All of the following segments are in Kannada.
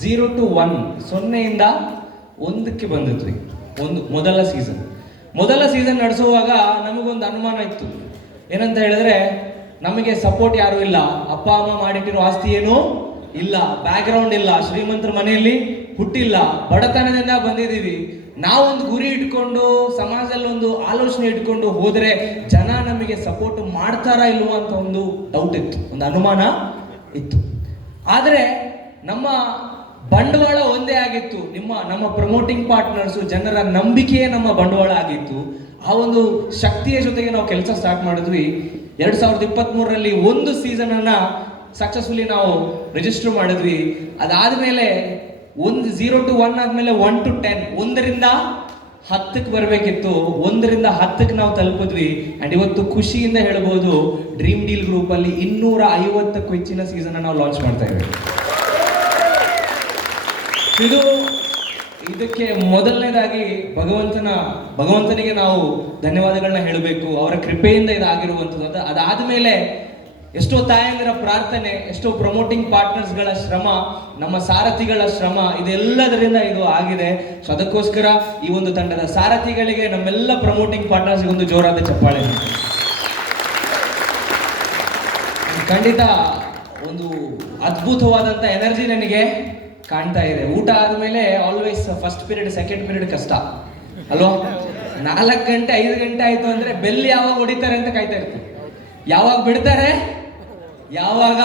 0 to 1, 0ಇಂದ 1ಕ್ಕೆ ಬಂದಿದ್ವಿ. ಮೊದಲ ಸೀಸನ್ ನಡೆಸುವಾಗ ನಮಗೊಂದು ಅನುಮಾನ ಇತ್ತು. ಏನಂತ ಹೇಳಿದ್ರೆ, ನಮಗೆ ಸಪೋರ್ಟ್ ಯಾರು ಇಲ್ಲ, ಅಪ್ಪ ಅಮ್ಮ ಮಾಡಿಟ್ಟಿರೋ ಆಸ್ತಿ ಏನೂ ಇಲ್ಲ, ಬ್ಯಾಕ್ಗ್ರೌಂಡ್ ಇಲ್ಲ, ಶ್ರೀಮಂತರ ಮನೆಯಲ್ಲಿ ಹುಟ್ಟಿಲ್ಲ, ಬಡತನದಿಂದ ಬಂದಿದ್ದೀವಿ. ನಾವೊಂದು ಗುರಿ ಇಟ್ಕೊಂಡು ಸಮಾಜದಲ್ಲಿ ಒಂದು ಆಲೋಚನೆ ಇಟ್ಕೊಂಡು ಹೋದ್ರೆ ಜನ ನಮಗೆ ಸಪೋರ್ಟ್ ಮಾಡ್ತಾರಾ ಇಲ್ವಾ ಅಂತ ಒಂದು ಡೌಟ್ ಇತ್ತು, ಒಂದು ಅನುಮಾನ ಇತ್ತು. ಆದರೆ ನಮ್ಮ ಬಂಡವಾಳ ಒಂದೇ ಆಗಿತ್ತು, ನಮ್ಮ ಪ್ರಮೋಟಿಂಗ್ ಪಾರ್ಟ್ನರ್ಸು, ಜನರ ನಂಬಿಕೆಯೇ ನಮ್ಮ ಬಂಡವಾಳ ಆಗಿತ್ತು. ಆ ಒಂದು ಶಕ್ತಿಯ ಜೊತೆಗೆ ನಾವು ಕೆಲಸ ಸ್ಟಾರ್ಟ್ ಮಾಡಿದ್ವಿ. 2023ರಲ್ಲಿ ಒಂದು ಸೀಸನ್ ಅನ್ನ ಸಕ್ಸಸ್ಫುಲಿ ನಾವು ರಿಜಿಸ್ಟರ್ ಮಾಡಿದ್ವಿ. ಅದಾದ್ಮೇಲೆ 0 to 1 ಆದ್ಮೇಲೆ 1 to 10, 1ರಿಂದ 10ಕ್ಕೆ ಬರಬೇಕಿತ್ತು. 1ರಿಂದ 10ಕ್ಕೆ ನಾವು ತಲುಪಿದ್ವಿ. ಅಂಡ್ ಇವತ್ತು ಖುಷಿಯಿಂದ ಹೇಳ್ಬೋದು, ಡ್ರೀಮ್ ಡೀಲ್ ಗ್ರೂಪ್ ಅಲ್ಲಿ 250ಕ್ಕೂ ಹೆಚ್ಚಿನ ಸೀಸನ್ ನಾವು ಲಾಂಚ್ ಮಾಡ್ತಾ ಇದ್ದೀವಿ. ಇದಕ್ಕೆ ಮೊದಲನೇದಾಗಿ ಭಗವಂತನಿಗೆ ನಾವು ಧನ್ಯವಾದಗಳನ್ನ ಹೇಳಬೇಕು. ಅವರ ಕೃಪೆಯಿಂದ ಇದಾಗಿರುವಂಥದ್ದು. ಅದಾದ್ಮೇಲೆ ಎಷ್ಟೋ ತಾಯಂದಿರ ಪ್ರಾರ್ಥನೆ, ಎಷ್ಟೋ ಪ್ರಮೋಟಿಂಗ್ ಪಾರ್ಟ್ನರ್ಸ್ಗಳ ಶ್ರಮ, ನಮ್ಮ ಸಾರಥಿಗಳ ಶ್ರಮ, ಇದೆಲ್ಲದರಿಂದ ಇದು ಆಗಿದೆ. ಸೊ ಅದಕ್ಕೋಸ್ಕರ ಈ ಒಂದು ತಂಡದ ಸಾರಥಿಗಳಿಗೆ, ನಮ್ಮೆಲ್ಲ ಪ್ರಮೋಟಿಂಗ್ ಪಾರ್ಟ್ನರ್ಸ್ಗೆ ಒಂದು ಜೋರಾದ ಚಪ್ಪಾಳೆ. ಖಂಡಿತ ಒಂದು ಅದ್ಭುತವಾದಂಥ ಎನರ್ಜಿ ನನಗೆ ಕಾಣ್ತಾ ಇದೆ. ಊಟ ಆದಮೇಲೆ always first period, second period ಕಷ್ಟ ಅಲ್ವಾ? 4 ಗಂಟೆ 5 ಗಂಟೆ ಆಯ್ತು ಅಂದ್ರೆ ಬೆಲ್ ಯಾವಾಗ ಹೊಡಿತಾರೆ ಅಂತ ಕಾಯ್ತಾ ಇರ್ತೀವಿ, ಯಾವಾಗ ಬಿಡ್ತಾರೆ, ಯಾವಾಗ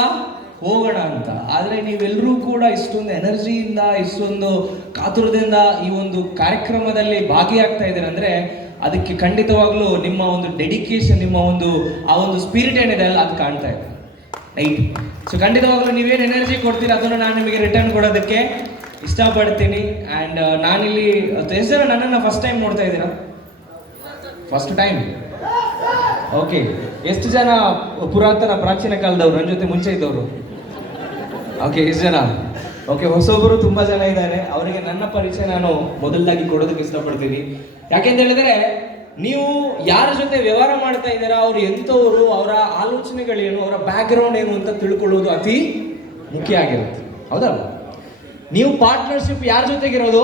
ಹೋಗೋಣ ಅಂತ. ಆದ್ರೆ ನೀವೆಲ್ಲರೂ ಕೂಡ ಇಷ್ಟೊಂದು ಎನರ್ಜಿಯಿಂದ, ಇಷ್ಟೊಂದು ಕಾತುರದಿಂದ ಈ ಒಂದು ಕಾರ್ಯಕ್ರಮದಲ್ಲಿ ಭಾಗಿಯಾಗ್ತಾ ಇದ್ದೀರ ಅಂದ್ರೆ ಅದಕ್ಕೆ ಖಂಡಿತವಾಗ್ಲೂ ನಿಮ್ಮ ಒಂದು ಡೆಡಿಕೇಶನ್, ನಿಮ್ಮ ಆ ಒಂದು ಸ್ಪಿರಿಟ್ ಏನಿದೆ ಅಲ್ಲ, ಅದು ಕಾಣ್ತಾ ಇದೆ. ರೈಟ್. ಸೊ ಖಂಡಿತವಾಗ್ಲೂ ನೀವೇನು ಎನರ್ಜಿ ಕೊಡ್ತೀರಾ ಅದನ್ನು ನಾನು ನಿಮಗೆ ರಿಟರ್ನ್ ಕೊಡೋದಕ್ಕೆ ಇಷ್ಟಪಡ್ತೀನಿ. ಆ್ಯಂಡ್ ನಾನಿಲ್ಲಿ ಎಷ್ಟು ಜನ ನನ್ನನ್ನು ಫಸ್ಟ್ ಟೈಮ್ ನೋಡ್ತಾ ಇದ್ದೀರಾ? First time? ಓಕೆ. ಎಷ್ಟು ಜನ ಪ್ರಾಚೀನ ಕಾಲದವ್ರು, ನನ್ನ ಜೊತೆ ಮುಂಚೆ ಇದ್ದವರು? ಓಕೆ, ಎಷ್ಟು ಜನ? ಓಕೆ, ಹೊಸೊಬ್ಬರು ತುಂಬ ಜನ ಇದ್ದಾರೆ. ಅವರಿಗೆ ನನ್ನ ಪರಿಚಯ ನಾನು ಮೊದಲಾಗಿ ಕೊಡೋದಕ್ಕೆ ಇಷ್ಟಪಡ್ತೀನಿ. ಯಾಕೆಂತ ಹೇಳಿದ್ರೆ, ನೀವು ಯಾರ ಜೊತೆ ವ್ಯವಹಾರ ಮಾಡ್ತಾ ಇದ್ದೀರಾ, ಅವ್ರು ಎಂಥವ್ರು, ಅವರ ಆಲೋಚನೆಗಳೇನು, ಅವರ ಬ್ಯಾಕ್ಗ್ರೌಂಡ್ ಏನು ಅಂತ ತಿಳ್ಕೊಳ್ಳೋದು ಅತಿ ಮುಖ್ಯ ಆಗಿರುತ್ತೆ, ಹೌದಲ್ಲ? ನೀವು ಪಾರ್ಟ್ನರ್ಶಿಪ್ ಯಾರ ಜೊತೆಗಿರೋದು?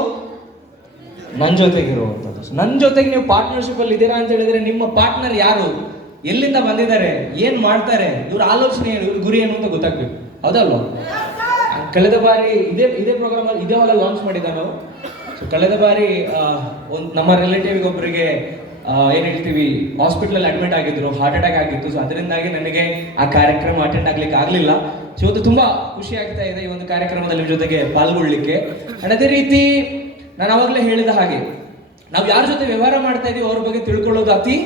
ನನ್ನ ಜೊತೆಗಿರುವಂಥದ್ದು. ನನ್ನ ಜೊತೆಗೆ ನೀವು ಪಾರ್ಟ್ನರ್ಶಿಪ್ ಅಲ್ಲಿ ಇದ್ದೀರಾ ಅಂತ ಹೇಳಿದ್ರೆ ನಿಮ್ಮ ಪಾರ್ಟ್ನರ್ ಯಾರು, ಎಲ್ಲಿಂದ ಬಂದಿದ್ದಾರೆ, ಏನ್ ಮಾಡ್ತಾರೆ, ಇವ್ರ ಆಲೋಚನೆ ಏನು, ಇವ್ರ ಗುರಿ ಏನು ಅಂತ ಗೊತ್ತಾಗ್ಬೇಕು, ಹೌದಲ್ವಾ? ಕಳೆದ ಬಾರಿ ಇದೇ ಪ್ರೋಗ್ರಾಮ್ ಅಲ್ಲಿ ಇದೇ ಹೊಲ ಲಾಂಚ್ ಮಾಡಿದ್ದ ನಾವು. ಸೊ ಕಳೆದ ಬಾರಿ ನಮ್ಮ ರಿಲೇಟಿವ್ ಒಬ್ಬರಿಗೆ ಏನ್ ಹೇಳ್ತೀವಿ, ಹಾಸ್ಪಿಟಲ್ ಅಡ್ಮಿಟ್ ಆಗಿದ್ರು, ಹಾರ್ಟ್ ಅಟ್ಯಾಕ್ ಆಗಿತ್ತು. ಸೊ ಅದರಿಂದಾಗಿ ನನಗೆ ಆ ಕಾರ್ಯಕ್ರಮ ಅಟೆಂಡ್ ಆಗ್ಲಿಕ್ಕೆ ಆಗ್ಲಿಲ್ಲ. ಸೊ ಇವತ್ತು ತುಂಬಾ ಖುಷಿ ಆಗ್ತಾ ಇದೆ ಈ ಒಂದು ಕಾರ್ಯಕ್ರಮದಲ್ಲಿ ನಿಮ್ಮ ಜೊತೆಗೆ ಪಾಲ್ಗೊಳ್ಳಿಕ್ಕೆ. ಅದೇ ರೀತಿ ನಾನು ಅವಾಗಲೇ ಹೇಳಿದ ಹಾಗೆ, ನಾವು ಯಾರ ಜೊತೆ ವ್ಯವಹಾರ ಮಾಡ್ತಾ ಇದೀವಿ ಅವ್ರ ಬಗ್ಗೆ ತಿಳ್ಕೊಳ್ಳೋದು ಅತಿ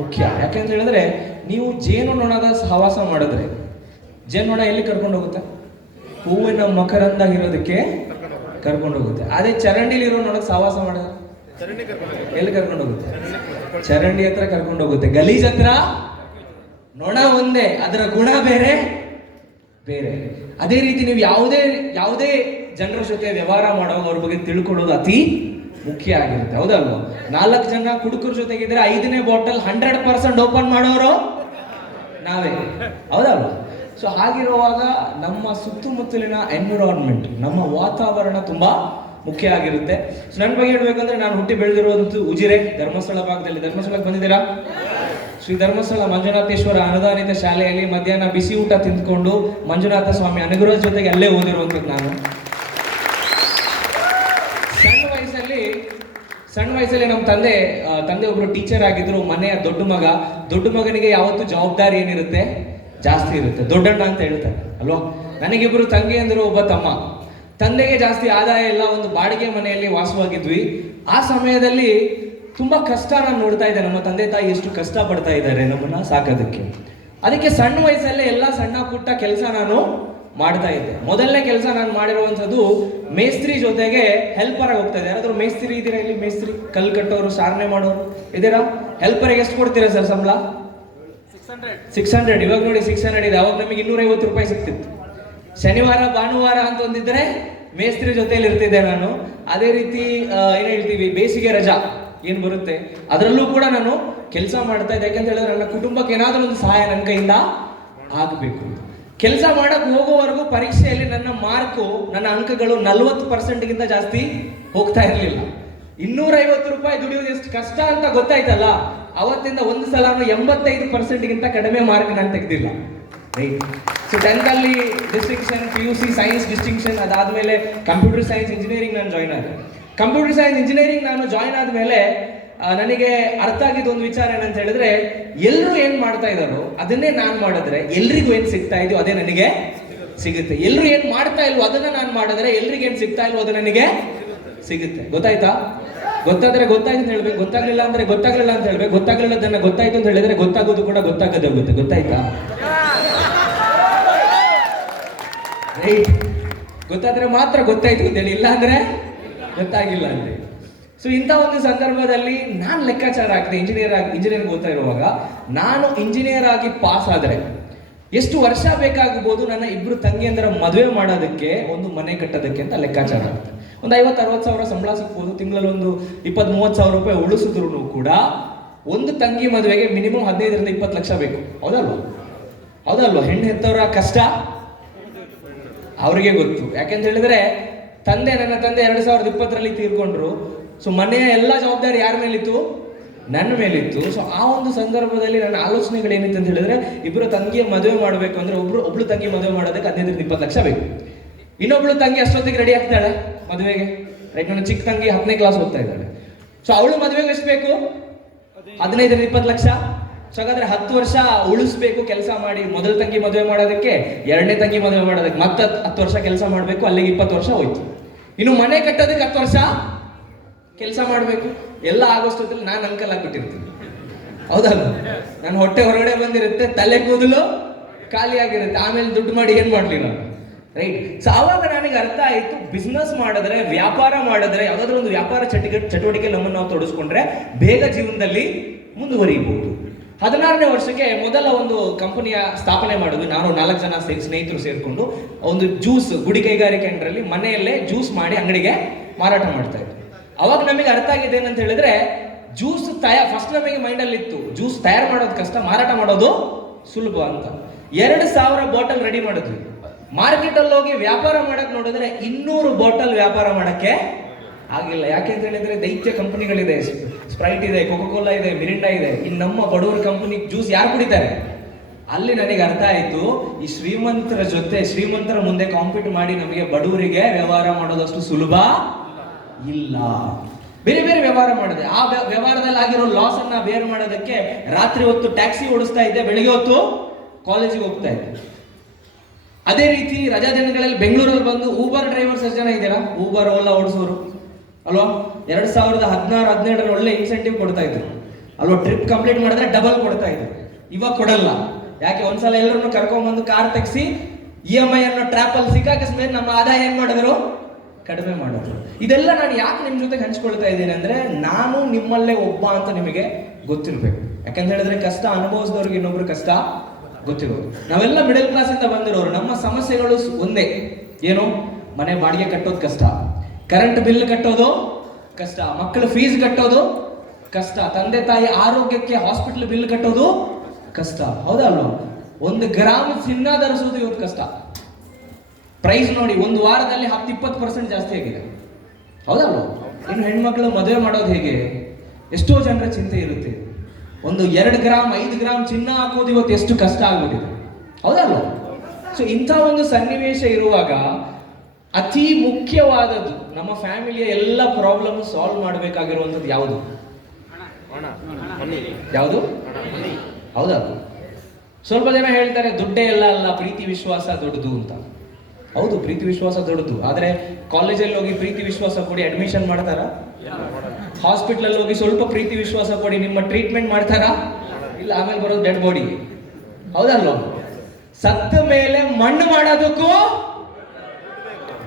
ಮುಖ್ಯ. ಯಾಕೆಂತ ಹೇಳಿದ್ರೆ, ನೀವು ಜೇನುನೊಣದ ಸಹವಾಸ ಮಾಡಿದ್ರೆ ಜೇನುನೊಣ ಎಲ್ಲಿ ಕರ್ಕೊಂಡು ಹೋಗುತ್ತೆ? ಹೂವಿನ ಮಕರಂದ ಇರೋದಕ್ಕೆ ಕರ್ಕೊಂಡು ಹೋಗುತ್ತೆ. ಅದೇ ಚರಂಡಿಲಿರೋ ನೊಣದ ಸಹವಾಸ ಮಾಡಿದ್ರೆ ಎಲ್ಲಿ ಕರ್ಕೊಂಡು ಹೋಗುತ್ತೆ? ಚರಂಡಿ ಹತ್ರ ಕರ್ಕೊಂಡು ಹೋಗುತ್ತೆ. ಗಲೀಜ್ ಹತ್ರ ನೊಣ ಒಂದೇ, ಅದರ ಗುಣ ಬೇರೆ. ಅದೇ ರೀತಿ ನೀವು ಯಾವುದೇ ಜನರ ಜೊತೆ ವ್ಯವಹಾರ ಮಾಡುವಾಗ ಅವ್ರ ಬಗ್ಗೆ ತಿಳ್ಕೊಳ್ಳೋದು ಅತಿ ಮುಖ್ಯ ಆಗಿರುತ್ತೆ, ಹೌದಲ್ವಾ? 4 ಜನ ಕುಡುಕರ ಜೊತೆಗಿದ್ರೆ 5ನೇ ಬಾಟಲ್ 100% ಓಪನ್ ಮಾಡೋರು ನಾವೇ, ಹೌದಲ್ವಾ? ಸೊ ಹಾಗಿರುವಾಗ ನಮ್ಮ ಸುತ್ತಮುತ್ತಲಿನ ಎನ್ವಿರಾನ್ಮೆಂಟ್, ನಮ್ಮ ವಾತಾವರಣ ತುಂಬಾ ಮುಖ್ಯ ಆಗಿರುತ್ತೆ. ಸೊ ನನ್ನ ಬಗ್ಗೆ ಹೇಳ್ಬೇಕಂದ್ರೆ, ನಾನು ಹುಟ್ಟಿ ಬೆಳೆದಿರೋದು ಉಜಿರೆ, ಧರ್ಮಸ್ಥಳ ಭಾಗದಲ್ಲಿ. ಧರ್ಮಸ್ಥಳಕ್ಕೆ ಬಂದಿದ್ದೀರಾ? ಶ್ರೀ ಧರ್ಮಸ್ಥಳ ಮಂಜುನಾಥೇಶ್ವರ ಅನುದಾನಿತ ಶಾಲೆಯಲ್ಲಿ ಮಧ್ಯಾಹ್ನ ಬಿಸಿ ಊಟ ತಿಂದ್ಕೊಂಡು ಮಂಜುನಾಥ ಸ್ವಾಮಿ ಅನುಗ್ರಹದ ಜೊತೆಗೆ ಅಲ್ಲೇ ಓದಿರುವಂಥದ್ದು ನಾನು. ಸಣ್ಣ ವಯಸ್ಸಲ್ಲಿ ನಮ್ಮ ತಂದೆ ಒಬ್ರು ಟೀಚರ್ ಆಗಿದ್ರು. ಮನೆಯ ದೊಡ್ಡ ಮಗನಿಗೆ ಯಾವತ್ತೂ ಜವಾಬ್ದಾರಿ ಏನಿರುತ್ತೆ? ಜಾಸ್ತಿ ಇರುತ್ತೆ. ದೊಡ್ಡಣ್ಣ ಅಂತ ಹೇಳ್ತಾರೆ ಅಲ್ವಾ? ನನಗಿಬ್ರು ತಂಗಿಯಂದರು, ಒಬ್ಬ ತಮ್ಮ. ತಂದೆಗೆ ಜಾಸ್ತಿ ಆದಾಯ ಇಲ್ಲ, ಒಂದು ಬಾಡಿಗೆ ಮನೆಯಲ್ಲಿ ವಾಸವಾಗಿದ್ವಿ. ಆ ಸಮಯದಲ್ಲಿ ತುಂಬಾ ಕಷ್ಟ ನಾನು ನೋಡ್ತಾ ಇದ್ದೆ. ನಮ್ಮ ತಂದೆ ತಾಯಿ ಎಷ್ಟು ಕಷ್ಟ ಪಡ್ತಾ ಇದ್ದಾರೆ ನಮ್ಮನ್ನ ಸಾಕೋದಕ್ಕೆ. ಅದಕ್ಕೆ ಸಣ್ಣ ವಯಸ್ಸಲ್ಲೇ ಎಲ್ಲ ಸಣ್ಣ ಪುಟ್ಟ ಕೆಲಸ ನಾನು ಮಾಡ್ತಾ ಇದ್ದೆ. ಮೊದಲನೇ ಕೆಲಸ ನಾನು ಮಾಡಿರುವಂಥದ್ದು ಮೇಸ್ತ್ರಿ ಜೊತೆಗೆ ಹೆಲ್ಪರ್ ಆಗಿ ಹೋಗ್ತಾ ಇದೆ. ಯಾರಾದ್ರೂ ಮೇಸ್ತ್ರಿ ಇದ್ದೀರಾ ಇಲ್ಲಿ? ಮೇಸ್ತ್ರಿ, ಕಲ್ಲು ಕಟ್ಟೋರು, ಸಾರಣೆ ಮಾಡೋರು ಇದ್ದೀರಾ? ಹೆಲ್ಪರ್ಗೆ ಎಷ್ಟು ಕೊಡ್ತೀರಾ ಸರ್ ಸಂಬಳ? 600. ಇವಾಗ ನೋಡಿ 600 ಇದೆ. ಅವಾಗ ನಮಗೆ 250 ರೂಪಾಯಿ ಸಿಗ್ತಿತ್ತು. ಶನಿವಾರ ಭಾನುವಾರ ಅಂತ ಒಂದಿದ್ರೆ ಮೇಸ್ತ್ರಿ ಜೊತೆಯಲ್ಲಿ ಇರ್ತಿದ್ದೆ ನಾನು. ಅದೇ ರೀತಿ ಏನ್ ಹೇಳ್ತೀವಿ, ಬೇಸಿಗೆ ರಜಾ ಏನ್ ಬರುತ್ತೆ ಅದರಲ್ಲೂ ಕೂಡ ನಾನು ಕೆಲಸ ಮಾಡ್ತಾ ಇದ್ದೆ. ಯಾಕಂತ ಹೇಳಿದ್ರೆ ನನ್ನ ಕುಟುಂಬಕ್ಕೆ ಏನಾದ್ರೂ ಒಂದು ಸಹಾಯ ನನ್ನ ಕೈಯಿಂದ ಆಗಬೇಕು. ಕೆಲಸ ಮಾಡಕ್ ಹೋಗೋವರೆಗೂ ಪರೀಕ್ಷೆಯಲ್ಲಿ ನನ್ನ ಮಾರ್ಕು, ನನ್ನ ಅಂಕಗಳು 40%ಗಿಂತ ಜಾಸ್ತಿ ಹೋಗ್ತಾ ಇರಲಿಲ್ಲ. 250 ರೂಪಾಯಿ ದುಡಿಯೋದು ಎಷ್ಟು ಕಷ್ಟ ಅಂತ ಗೊತ್ತಾಯ್ತಲ್ಲ, ಅವತ್ತಿಂದ ಒಂದು ಸಲ 85%ಗಿಂತ ಕಡಿಮೆ ಮಾರ್ಕ್ ನಾನು ತೆಗೆದಿಲ್ಲ. ರೈಟ್. ಸೊ 10th ಅಲ್ಲಿ ಡಿಸ್ಟಿಂಕ್ಷನ್, PUC ಸೈನ್ಸ್ ಡಿಸ್ಟಿಂಕ್ಷನ್, ಅದಾದ್ಮೇಲೆ ಕಂಪ್ಯೂಟರ್ ಸೈನ್ಸ್ ಇಂಜಿನಿಯರಿಂಗ್ ನಾನು ಜಾಯ್ನ್ ಆದೆ. ಕಂಪ್ಯೂಟರ್ ಸೈನ್ಸ್ ಇಂಜಿನಿಯರಿಂಗ್ ನಾನು ಜಾಯ್ನ್ ಆದ್ಮೇಲೆ ನನಗೆ ಅರ್ಥ ಆಗಿದ್ದು ಒಂದು ವಿಚಾರ ಏನಂತ ಹೇಳಿದ್ರೆ, ಎಲ್ಲರೂ ಏನ್ ಮಾಡ್ತಾ ಇದ್ದಾರೋ ಅದನ್ನೇ ನಾನು ಮಾಡಿದ್ರೆ ಎಲ್ರಿಗೂ ಏನ್ ಸಿಗ್ತಾ ಇದೆಯೋ ಅದೇ ನನಗೆ ಸಿಗುತ್ತೆ. ಎಲ್ಲರೂ ಏನ್ ಮಾಡ್ತಾ ಇಲ್ವೋ ಅದನ್ನ ನಾನು ಮಾಡಿದ್ರೆ ಎಲ್ರಿಗೂ ಏನ್ ಸಿಗ್ತಾ ಇಲ್ವೋ ಅದು ನನಗೆ ಸಿಗುತ್ತೆ. ಗೊತ್ತಾಯ್ತಾ? ಗೊತ್ತಾದ್ರೆ ಗೊತ್ತಾಯ್ತು ಅಂತ ಹೇಳ್ಬೇಕು, ಗೊತ್ತಾಗ್ಲಿಲ್ಲ ಅಂದ್ರೆ ಗೊತ್ತಾಗ್ಲಿಲ್ಲ ಅಂತ ಹೇಳ್ಬೇಕು, ಗೊತ್ತಾಗ್ಲಿಲ್ಲದನ್ನ ಗೊತ್ತಾಯ್ತು ಅಂತ ಹೇಳಿದ್ರೆ ಗೊತ್ತಾಗೋದು ಕೂಡ ಗೊತ್ತಾಗದೆ ಹೋಗುತ್ತೆ. ಗೊತ್ತಾಯ್ತಾ? ರೈಟ್. ಗೊತ್ತಾದ್ರೆ ಮಾತ್ರ ಗೊತ್ತಾಯ್ತು ಅಂತೇಳಿ, ಇಲ್ಲ ಅಂದ್ರೆ ಗೊತ್ತಾಗಿಲ್ಲ ಅಂದ್ರೆ. ಸೊ ಇಂಥ ಒಂದು ಸಂದರ್ಭದಲ್ಲಿ ನಾನು ಲೆಕ್ಕಾಚಾರ ಹಾಕಿದೆ. ಇಂಜಿನಿಯರಿಂಗ್ ಓದ್ತಾ ಇರುವಾಗ ನಾನು ಇಂಜಿನಿಯರ್ ಆಗಿ ಪಾಸ್ ಆದ್ರೆ ಎಷ್ಟು ವರ್ಷ ಬೇಕಾಗಬಹುದು ನನ್ನ ಇಬ್ರು ತಂಗಿಯಂದರ ಮದುವೆ ಮಾಡೋದಕ್ಕೆ, ಒಂದು ಮನೆ ಕಟ್ಟೋದಕ್ಕೆ ಅಂತ ಲೆಕ್ಕಾಚಾರ ಆಗುತ್ತೆ. ಒಂದು 50-60 ಸಾವಿರ ಸಂಬಳ ಸಿಗ್ಬೋದು, ತಿಂಗಳಲ್ಲಿ ಒಂದು 20-30 ಸಾವಿರ ರೂಪಾಯಿ ಉಳಿಸಿದ್ರು ಕೂಡ ಒಂದು ತಂಗಿ ಮದುವೆಗೆ ಮಿನಿಮಮ್ 15-20 ಲಕ್ಷ ಬೇಕು. ಹೌದಲ್ವಾ? ಹೌದಲ್ವಾ? ಹೆಣ್ಣು ಹೆತ್ತವರ ಕಷ್ಟ ಅವ್ರಿಗೆ ಗೊತ್ತು. ಯಾಕೆಂತ ಹೇಳಿದ್ರೆ ನನ್ನ ತಂದೆ 2020ರಲ್ಲಿ ತೀರ್ಕೊಂಡ್ರು. ಸೊ ಮನೆಯ ಎಲ್ಲ ಜವಾಬ್ದಾರಿ ಯಾರ ಮೇಲಿತ್ತು? ನನ್ನ ಮೇಲಿತ್ತು. ಸೊ ಆ ಒಂದು ಸಂದರ್ಭದಲ್ಲಿ ನನ್ನ ಆಲೋಚನೆಗಳು ಏನಿತ್ತು ಅಂತ ಹೇಳಿದ್ರೆ, ಇಬ್ಬರು ತಂಗಿಯ ಮದುವೆ ಮಾಡಬೇಕು ಅಂದ್ರೆ ಒಬ್ಳು ತಂಗಿ ಮದುವೆ ಮಾಡೋದಕ್ಕೆ 15-20 ಲಕ್ಷ ಬೇಕು. ಇನ್ನೊಬ್ಳು ತಂಗಿ ಅಷ್ಟೊತ್ತಿಗೆ ರೆಡಿ ಆಗ್ತಾಳೆ ಮದುವೆಗೆ. ರೈಟ್. ನನ್ನ ಚಿಕ್ಕ ತಂಗಿ 10ನೇ ಕ್ಲಾಸ್ ಓದ್ತಾ ಇದ್ದಾಳೆ. ಸೊ ಅವಳು ಮದುವೆಗೆ ಎಷ್ಟು ಬೇಕು? 15-20 ಲಕ್ಷ. ಸೊ ಹಾಗಾದ್ರೆ 10 ವರ್ಷ ಉಳಿಸ್ಬೇಕು ಕೆಲಸ ಮಾಡಿ, ಮೊದಲ ತಂಗಿ ಮದುವೆ ಮಾಡೋದಕ್ಕೆ, ಎರಡನೇ ತಂಗಿ ಮದುವೆ ಮಾಡೋದಕ್ಕೆ ಮತ್ತೆ 10 ವರ್ಷ ಕೆಲಸ ಮಾಡಬೇಕು. ಅಲ್ಲಿಗೆ 20 ವರ್ಷ ಹೋಯ್ತು. ಇನ್ನು ಮನೆ ಕಟ್ಟೋದಕ್ಕೆ 10 ವರ್ಷ ಕೆಲಸ ಮಾಡಬೇಕು. ಎಲ್ಲ ಆಗೋಷ್ಟೊತ್ತಲ್ಲಿ ನಾನು ಅಂಕಲ್ ಆಗ್ಬಿಟ್ಟಿರ್ತೀನಿ. ಹೌದಲ್ಲ? ನನ್ನ ಹೊಟ್ಟೆ ಹೊರಗಡೆ ಬಂದಿರುತ್ತೆ, ತಲೆ ಕೂದಲು ಖಾಲಿ ಆಗಿರುತ್ತೆ. ಆಮೇಲೆ ದುಡ್ಡು ಮಾಡಿ ಏನ್ ಮಾಡ್ಲಿ ನಾನು? ರೈಟ್. ಸೊ ಆವಾಗ ನನಗೆ ಅರ್ಥ ಆಯ್ತು, ಬಿಸ್ನೆಸ್ ಮಾಡಿದ್ರೆ, ವ್ಯಾಪಾರ ಮಾಡಿದ್ರೆ, ಯಾವ್ದಾದ್ರು ಒಂದು ವ್ಯಾಪಾರ ಚಟುವಟಿಕೆ ನಮ್ಮನ್ನು ನಾವು ತೊಡಸ್ಕೊಂಡ್ರೆ ಬೇಗ ಜೀವನದಲ್ಲಿ ಮುಂದುವರಿಬಹುದು. 16ನೇ ವರ್ಷಕ್ಕೆ ಮೊದಲ ಒಂದು ಕಂಪನಿಯ ಸ್ಥಾಪನೆ ಮಾಡಿದ್ವಿ. ನಾನು 4 ಜನ ಸ್ನೇಹಿತರು ಸೇರ್ಕೊಂಡು ಒಂದು ಜ್ಯೂಸ್ ಗುಡಿ ಕೈಗಾರಿಕೆ ಅಂಗಡಿಯಲ್ಲಿ ಮನೆಯಲ್ಲೇ ಜ್ಯೂಸ್ ಮಾಡಿ ಅಂಗಡಿಗೆ ಮಾರಾಟ ಮಾಡ್ತಾ ಇದ್ವಿ. ಅವಾಗ ನಮಗೆ ಅರ್ಥ ಆಗಿದೆ ಏನಂತ ಹೇಳಿದ್ರೆ, ಜ್ಯೂಸ್ ಫಸ್ಟ್ ನಮಗೆ ಮೈಂಡಲ್ಲಿ ಇತ್ತು, ಜ್ಯೂಸ್ ತಯಾರು ಮಾಡೋದು ಕಷ್ಟ, ಮಾರಾಟ ಮಾಡೋದು ಸುಲಭ ಅಂತ. 2000 ಬಾಟಲ್ ರೆಡಿ ಮಾಡಿದ್ವಿ. ಮಾರ್ಕೆಟ್ ಅಲ್ಲಿ ಹೋಗಿ ವ್ಯಾಪಾರ ಮಾಡಕ್ ನೋಡಿದ್ರೆ 200 ಬಾಟಲ್ ವ್ಯಾಪಾರ ಮಾಡಕ್ಕೆ ಆಗಿಲ್ಲ. ಯಾಕೆ ಅಂತ ಹೇಳಿದ್ರೆ ದೈತ್ಯ ಕಂಪನಿಗಳಿದೆ, ಸ್ಪ್ರೈಟ್ ಇದೆ, ಕೋಕಾ-ಕೋಲಾ ಇದೆ, ಮಿರಿಂಡಾ ಇದೆ. ಇನ್ನು ನಮ್ಮ ಬಡವರ ಕಂಪನಿ ಜ್ಯೂಸ್ ಯಾರು ಕುಡಿತಾರೆ? ಅಲ್ಲಿ ನನಗೆ ಅರ್ಥ ಆಯ್ತು, ಈ ಶ್ರೀಮಂತರ ಮುಂದೆ ಕಾಂಪೀಟ್ ಮಾಡಿ ನಮಗೆ ಬಡವರಿಗೆ ವ್ಯವಹಾರ ಮಾಡೋದಷ್ಟು ಸುಲಭ ಇಲ್ಲ. ಬೇರೆ ಬೇರೆ ವ್ಯವಹಾರ ಮಾಡಿದೆ. ಆ ವ್ಯವಹಾರದಲ್ಲಿ ಆಗಿರೋ ಲಾಸ್ ಅನ್ನ ಬೇರ್ ಮಾಡೋದಕ್ಕೆ ರಾತ್ರಿ ಹೊತ್ತು ಟ್ಯಾಕ್ಸಿ ಓಡಿಸ್ತಾ ಇದ್ದೆ, ಬೆಳಿಗ್ಗೆ ಹೊತ್ತು ಕಾಲೇಜಿಗೆ ಹೋಗ್ತಾ ಇದ್ದೆ. ಅದೇ ರೀತಿ ರಜಾ ದಿನಗಳಲ್ಲಿ ಬೆಂಗಳೂರಲ್ಲಿ ಬಂದು ಊಬರ್ ಡ್ರೈವರ್ಸ್ ಎಷ್ಟು ಜನ ಇದ್ದೀರಾ? ಊಬರ್, ಓಲಾ ಓಡಿಸೋರು ಅಲ್ವಾ? 2017-18 ಒಳ್ಳೆ ಇನ್ಸೆಂಟಿವ್ ಕೊಡ್ತಾ ಇದ್ರು ಅಲ್ವಾ? ಟ್ರಿಪ್ ಕಂಪ್ಲೀಟ್ ಮಾಡಿದ್ರೆ ಡಬಲ್ ಕೊಡ್ತಾ ಇದ್ರು. ಇವಾಗ ಕೊಡಲ್ಲ. ಯಾಕೆ? ಒಂದ್ಸಲ ಎಲ್ಲರನ್ನು ಕರ್ಕೊಂಡ್ಬಂದು ಕಾರ್ ತೆಗ್ಸಿ EMI ಅನ್ನೋ ಟ್ರ್ಯಾಪ್ ಅಲ್ಲಿ ಸಿಕ್ಕಾಕಿಸ್ಮೇಲೆ ನಮ್ಮ ಆದಾಯ ಏನ್ ಮಾಡಿದ್ರು? ಕಡಿಮೆ ಮಾಡಿದ್ರು. ಇದೆಲ್ಲ ನಾನು ಯಾಕೆ ನಿಮ್ ಜೊತೆ ಹಂಚ್ಕೊಳ್ತಾ ಇದ್ದೀನಿ ಅಂದ್ರೆ, ನಾನು ನಿಮ್ಮಲ್ಲೇ ಒಬ್ಬ ಅಂತ ನಿಮಗೆ ಗೊತ್ತಿರ್ಬೇಕು. ಯಾಕಂತ ಹೇಳಿದ್ರೆ ಕಷ್ಟ ಅನುಭವಿಸಿದವ್ರಿಗೆ ಇನ್ನೊಬ್ರು ಕಷ್ಟ ಗೊತ್ತಿರೋದು. ನಾವೆಲ್ಲ ಮಿಡಲ್ ಕ್ಲಾಸ್ ಇಂದ ಬಂದಿರೋರು. ನಮ್ಮ ಸಮಸ್ಯೆಗಳು ಒಂದೇ, ಏನು? ಮನೆ ಬಾಡಿಗೆ ಕಟ್ಟೋದು ಕಷ್ಟ, ಕರೆಂಟ್ ಬಿಲ್ ಕಟ್ಟೋದು ಕಷ್ಟ, ಮಕ್ಕಳ ಫೀಸ್ ಕಟ್ಟೋದು ಕಷ್ಟ, ತಂದೆ ತಾಯಿ ಆರೋಗ್ಯಕ್ಕೆ ಹಾಸ್ಪಿಟಲ್ ಬಿಲ್ ಕಟ್ಟೋದು ಕಷ್ಟ. ಹೌದಾ ಅಲ್ವಾ? 1 ಗ್ರಾಮ್ ಚಿನ್ನ ಧರಿಸೋದು ಇವತ್ತು ಕಷ್ಟ. ಪ್ರೈಸ್ ನೋಡಿ, ಒಂದು ವಾರದಲ್ಲಿ 10-20% ಜಾಸ್ತಿ ಆಗಿದೆ. ಹೌದಲ್ವ? ಇನ್ನು ಹೆಣ್ಮಕ್ಳು ಮದುವೆ ಮಾಡೋದು ಹೇಗೆ? ಎಷ್ಟೋ ಜನರ ಚಿಂತೆ ಇರುತ್ತೆ. ಒಂದು 2 ಗ್ರಾಮ್ 5 ಗ್ರಾಮ್ ಚಿನ್ನ ಹಾಕೋದು ಇವತ್ತು ಎಷ್ಟು ಕಷ್ಟ ಆಗ್ಬಿಟ್ಟಿದೆ. ಹೌದಲ್ವ? ಸೊ ಇಂಥ ಒಂದು ಸನ್ನಿವೇಶ ಇರುವಾಗ ಅತಿ ಮುಖ್ಯವಾದದ್ದು, ನಮ್ಮ ಫ್ಯಾಮಿಲಿಯ ಎಲ್ಲ ಪ್ರಾಬ್ಲಮ್ ಸಾಲ್ವ್ ಮಾಡಬೇಕಾಗಿರುವಂಥದ್ದು ಯಾವುದು? ಯಾವುದು? ಹೌದಾ? ಸ್ವಲ್ಪ ಜನ ಹೇಳ್ತಾರೆ ದುಡ್ಡೇ ಎಲ್ಲ ಅಲ್ಲ, ಪ್ರೀತಿ ವಿಶ್ವಾಸ ದೊಡ್ಡದು ಅಂತ. ಹೌದು, ಪ್ರೀತಿ ವಿಶ್ವಾಸ ದೊಡ್ಡದು. ಆದ್ರೆ ಕಾಲೇಜಲ್ಲಿ ಹೋಗಿ ಪ್ರೀತಿ ವಿಶ್ವಾಸ ಕೊಡಿ ಅಡ್ಮಿಷನ್ ಮಾಡ್ತಾರ? ಹಾಸ್ಪಿಟಲ್ ಅಲ್ಲಿ ಹೋಗಿ ಸ್ವಲ್ಪ ಪ್ರೀತಿ ವಿಶ್ವಾಸ ಕೊಡಿ ನಿಮ್ಮ ಟ್ರೀಟ್ಮೆಂಟ್ ಮಾಡ್ತಾರಾ? ಇಲ್ಲ, ಆಮೇಲೆ ಬರೋದು ಡೆಡ್ ಬಾಡಿ. ಹೌದಲ್ವ? ಸತ್ತ ಮೇಲೆ ಮಣ್ಣು ಮಾಡೋದಕ್ಕೂ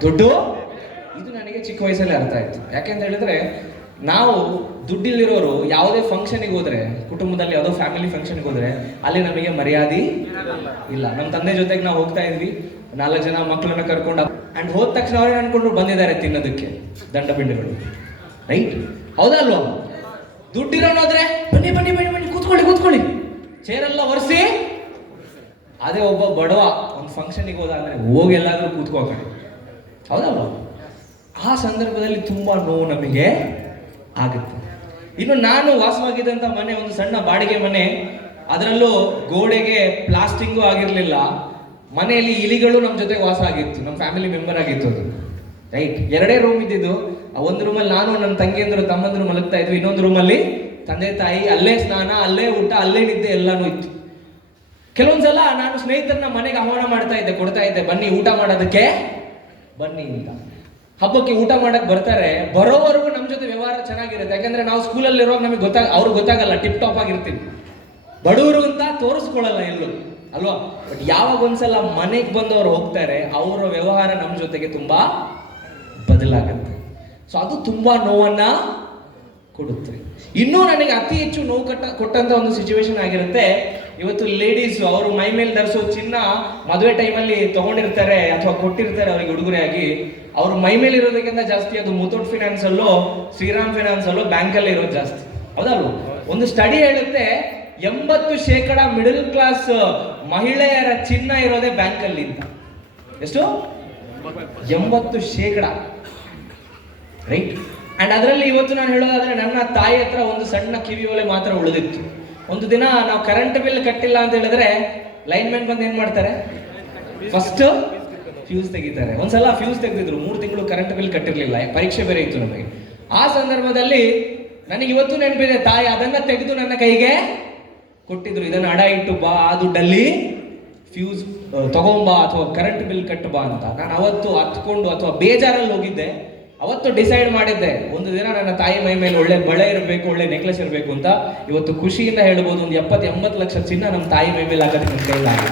ದುಡ್ಡು. ಇದು ನನಗೆ ಚಿಕ್ಕ ವಯಸ್ಸಲ್ಲಿ ಅರ್ಥ ಆಯ್ತು. ಯಾಕೆಂತ ಹೇಳಿದ್ರೆ, ನಾವು ದುಡ್ಡಿಲ್ಲಿರೋರು ಯಾವುದೇ ಫಂಕ್ಷನ್ಗೆ ಹೋದ್ರೆ, ಕುಟುಂಬದಲ್ಲಿ ಯಾವುದೋ ಫ್ಯಾಮಿಲಿ ಫಂಕ್ಷನ್ಗೆ ಹೋದ್ರೆ ಅಲ್ಲಿ ನಮಗೆ ಮರ್ಯಾದೆ ಇಲ್ಲ. ನಮ್ಮ ತಂದೆ ಜೊತೆಗೆ ನಾವು ಹೋಗ್ತಾ ಇದ್ವಿ, 4 ಜನ ಮಕ್ಕಳನ್ನ ಕರ್ಕೊಂಡು, ಅಂಡ್ ಹೋದ ತಕ್ಷಣ ಅವರೇ ಅನ್ಕೊಂಡು ಬಂದಿದ್ದಾರೆ ತಿನ್ನೋದಕ್ಕೆ ದಂಡ ಬಿಂಡಿಗಳು. ರೈಟ್? ಹೌದಲ್ವಾ? ದುಡ್ಡಿರೋಣಾದ್ರೆ ಬನ್ನಿ ಬನ್ನಿ ಬನ್ನಿ ಬನ್ನಿ ಕೂತ್ಕೊಳ್ಳಿ ಕೂತ್ಕೊಳ್ಳಿ, ಚೇರೆಲ್ಲ ಒರೆಸಿ ಅದೇ ಒಬ್ಬ ಬಡವ ಒಂದು ಫಂಕ್ಷನಿಗೆ ಹೋದ ಅಂದರೆ ಹೋಗಿ ಎಲ್ಲಾದ್ರೂ ಕೂತ್ಕೋಕಡೆ, ಹೌದಲ್ವ? ಆ ಸಂದರ್ಭದಲ್ಲಿ ತುಂಬ ನೋವು ನಮಗೆ ಆಗುತ್ತೆ. ಇನ್ನು ನಾನು ವಾಸವಾಗಿದ್ದಂಥ ಮನೆ ಒಂದು ಸಣ್ಣ ಬಾಡಿಗೆ ಮನೆ, ಅದರಲ್ಲೂ ಗೋಡೆಗೆ ಪ್ಲಾಸ್ಟಿಂಗು ಆಗಿರಲಿಲ್ಲ. ಮನೆಯಲ್ಲಿ ಇಲಿಗಳು ನಮ್ಮ ಜೊತೆಗೆ ವಾಸ ಆಗಿತ್ತು, ನಮ್ಮ ಫ್ಯಾಮಿಲಿ ಮೆಂಬರ್ ಆಗಿತ್ತು ಅದು, ರೈಟ್. 2 ರೂಮ್ ಇದ್ದಿದ್ದು. ಒಂದು ರೂಮಲ್ಲಿ ನಾನು, ನನ್ನ ತಂಗಿಯಂದರು ತಮ್ಮಂದರು ಮಲಗ್ತಾ ಇದ್ವಿ, ಇನ್ನೊಂದು ರೂಮಲ್ಲಿ ತಂದೆ ತಾಯಿ. ಅಲ್ಲೇ ಸ್ನಾನ, ಅಲ್ಲೇ ಊಟ, ಅಲ್ಲೇ ನಿದ್ದೆ ಎಲ್ಲಾನು ಇತ್ತು. ಕೆಲವೊಂದ್ಸಲ ನಾನು ಸ್ನೇಹಿತರನ್ನ ಮನೆಗೆ ಆಹ್ವಾನ ಮಾಡ್ತಾ ಇದ್ದೆ, ಕೊಡ್ತಾ ಇದ್ದೆ, ಬನ್ನಿ ಊಟ ಮಾಡೋದಕ್ಕೆ ಬನ್ನಿ ಅಂತ. ಹಬ್ಬಕ್ಕೆ ಊಟ ಮಾಡಕ್ ಬರ್ತಾರೆ, ಬರೋವರೆಗೂ ನಮ್ಮ ಜೊತೆ ವ್ಯವಹಾರ ಚೆನ್ನಾಗಿರುತ್ತೆ. ಯಾಕಂದ್ರೆ ನಾವು ಸ್ಕೂಲಲ್ಲಿ ಇರುವಾಗ ನಮಗೆ ಅವ್ರಿಗೆ ಗೊತ್ತಾಗಲ್ಲ, ಟಿಪ್ ಟಾಪ್ ಆಗಿರ್ತೀವಿ, ಬಡವರು ಅಂತ ತೋರಿಸ್ಕೊಳ್ಳಲ್ಲ ಎಲ್ಲೂ, ಅಲ್ವಾ? ಬಟ್ ಯಾವಾಗ ಒಂದ್ಸಲ ಮನೆಗೆ ಬಂದವರು ಹೋಗ್ತಾರೆ, ಅವರ ವ್ಯವಹಾರ ನಮ್ಮ ಜೊತೆಗೆ ತುಂಬಾ ಬದಲಾಗುತ್ತೆ. ಸೊ ಅದು ತುಂಬಾ ನೋವನ್ನ ಕೊಡುತ್ತೆ. ಇನ್ನೂ ನನಗೆ ಅತಿ ಹೆಚ್ಚು ನೋವು ಕೊಟ್ಟಂತ ಒಂದು ಸಿಚುವೇಶನ್ ಆಗಿರುತ್ತೆ. ಇವತ್ತು ಲೇಡೀಸ್ ಅವರು ಮೈ ಮೇಲೆ ಧರಿಸೋ ಚಿನ್ನ ಮದುವೆ ಟೈಮಲ್ಲಿ ತಗೊಂಡಿರ್ತಾರೆ ಅಥವಾ ಕೊಟ್ಟಿರ್ತಾರೆ ಅವರಿಗೆ ಉಡುಗೊರೆಯಾಗಿ. ಅವ್ರ ಮೈ ಮೇಲೆ ಇರೋದಕ್ಕಿಂತ ಜಾಸ್ತಿ ಅದು ಮುತ್ತೂಟ್ ಫಿನಾನ್ಸ್ ಅಲ್ಲೋ, ಶ್ರೀರಾಮ್ ಫಿನಾನ್ಸ್ ಅಲ್ಲೋ, ಬ್ಯಾಂಕಲ್ಲೇ ಇರೋದು ಜಾಸ್ತಿ, ಹೌದಲ್ವ? ಒಂದು ಸ್ಟಡಿ ಹೇಳುತ್ತೆ 80% ಮಿಡಲ್ ಕ್ಲಾಸ್ ಮಹಿಳೆಯರ ಚಿನ್ನ ಇರೋದೇ ಬ್ಯಾಂಕಲ್ಲಿ ಅಂತ. ಎಷ್ಟು? 80%, ರೈಟ್. ಅಂಡ್ ಅದರಲ್ಲಿ ಇವತ್ತು ನಾನು ಹೇಳೋದಾದ್ರೆ, ನನ್ನ ತಾಯಿ ಹತ್ರ ಒಂದು ಸಣ್ಣ ಕಿವಿ ಓಲೆ ಮಾತ್ರ ಉಳಿದಿತ್ತು. ಒಂದು ದಿನ ನಾವು ಕರೆಂಟ್ ಬಿಲ್ ಕಟ್ಟಿಲ್ಲ ಅಂತ ಹೇಳಿದ್ರೆ ಲೈನ್ ಮ್ಯಾನ್ ಬಂದು ಏನ್ ಮಾಡ್ತಾರೆ, ಫಸ್ಟ್ ಫ್ಯೂಸ್ ತೆಗಿತಾರೆ. ಒಂದ್ಸಲ ಫ್ಯೂಸ್ ತೆಗೆದಿದ್ರು, 3 ತಿಂಗಳು ಕರೆಂಟ್ ಬಿಲ್ ಕಟ್ಟಿರ್ಲಿಲ್ಲ, ಪರೀಕ್ಷೆ ಬೇರೆ ಇತ್ತು ನಮಗೆ. ಆ ಸಂದರ್ಭದಲ್ಲಿ ನನಗೆ ಇವತ್ತು ನೆನಪಿದೆ, ತಾಯಿ ಅದನ್ನ ತೆಗೆದು ನನ್ನ ಕೈಗೆ ಕೊಟ್ಟಿದ್ರು, ಇದನ್ನ ಅಡ ಇಟ್ಟು ಬಾ, ಆ ದುಡ್ಡಲ್ಲಿ ಫ್ಯೂಸ್ ತಗೊಂಬಾ ಅಥವಾ ಕರೆಂಟ್ ಬಿಲ್ ಕಟ್ಟು ಬಾ ಅಂತ. ನಾನು ಅವತ್ತು ಹತ್ಕೊಂಡು ಅಥವಾ ಬೇಜಾರಲ್ಲಿ ಹೋಗಿದ್ದೆ. ಅವತ್ತು ಡಿಸೈಡ್ ಮಾಡಿದ್ದೆ, ಒಂದು ದಿನ ನನ್ನ ತಾಯಿ ಮೈ ಮೇಲೆ ಒಳ್ಳೆ ಬಳೆ ಇರಬೇಕು, ಒಳ್ಳೆ ನೆಕ್ಲೆಸ್ ಇರಬೇಕು ಅಂತ. ಇವತ್ತು ಖುಷಿಯಿಂದ ಹೇಳ್ಬೋದು, ಒಂದು 70-80 ಲಕ್ಷ ಚಿನ್ನ ನಮ್ಮ ತಾಯಿ ಮೈ ಮೇಲೆ ಹಾಕೋದಕ್ಕೆ ನನ್ನ ಕೈಲಾಗಿದೆ.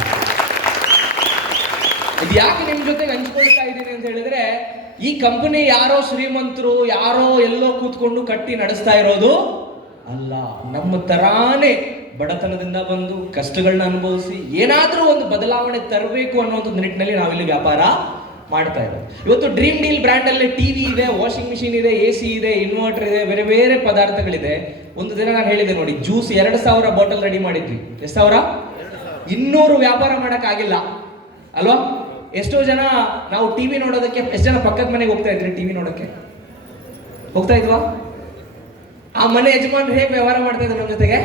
ಇದು ಯಾಕೆ ನಿಮ್ ಜೊತೆಗೆ ಹಂಚ್ಕೊಳ್ತಾ ಇದ್ದೀನಿ ಅಂತ ಹೇಳಿದ್ರೆ, ಈ ಕಂಪನಿ ಯಾರೋ ಶ್ರೀಮಂತರು ಯಾರೋ ಎಲ್ಲೋ ಕೂತ್ಕೊಂಡು ಕಟ್ಟಿ ನಡೆಸ್ತಾ ಇರೋದು ಅಲ್ಲ. ನಮ್ಮ ತರಾನೇ ಬಡತನದಿಂದ ಬಂದು ಕಷ್ಟಗಳನ್ನ ಅನುಭವಿಸಿ ಏನಾದ್ರೂ ಒಂದು ಬದಲಾವಣೆ ತರಬೇಕು ಅನ್ನೋ ಒಂದು ನಿಟ್ಟಿನಲ್ಲಿ ನಾವಿಲ್ಲಿ ವ್ಯಾಪಾರ ಮಾಡ್ತಾ ಇರೋದು. ಇವತ್ತು ಡ್ರೀಮ್ ಡೀಲ್ ಬ್ರ್ಯಾಂಡ್ ಅಲ್ಲಿ ಟಿವಿ ಇದೆ, ವಾಷಿಂಗ್ ಮಿಷಿನ್ ಇದೆ, AC ಇದೆ, ಇನ್ವರ್ಟರ್ ಇದೆ, ಬೇರೆ ಬೇರೆ ಪದಾರ್ಥಗಳಿದೆ. ಒಂದು ದಿನ ನಾನು ಹೇಳಿದೆ ನೋಡಿ, ಜ್ಯೂಸ್ 2000 ಬಾಟಲ್ ರೆಡಿ ಮಾಡಿದ್ವಿ. ಎಷ್ಟು ಸಾವಿರ? 200 ವ್ಯಾಪಾರ ಮಾಡಕ್ ಆಗಿಲ್ಲ, ಅಲ್ವಾ? ಎಷ್ಟೋ ಜನ ನಾವು ಟಿವಿ ನೋಡೋದಕ್ಕೆ, ಎಷ್ಟು ಜನ ಪಕ್ಕದ ಮನೆಗೆ ಹೋಗ್ತಾ ಇದ್ರಿ ಟಿವಿ ನೋಡಕ್ಕೆ? ಹೋಗ್ತಾ ಇದ್ವಾ? ಆ ಮನೆ ಯಜಮಾನ್ ಹೇಗೆ ವ್ಯವಹಾರ ಮಾಡ್ತಾ ಇದ್ರು ನಮ್ಮ ಜೊತೆಗೆ,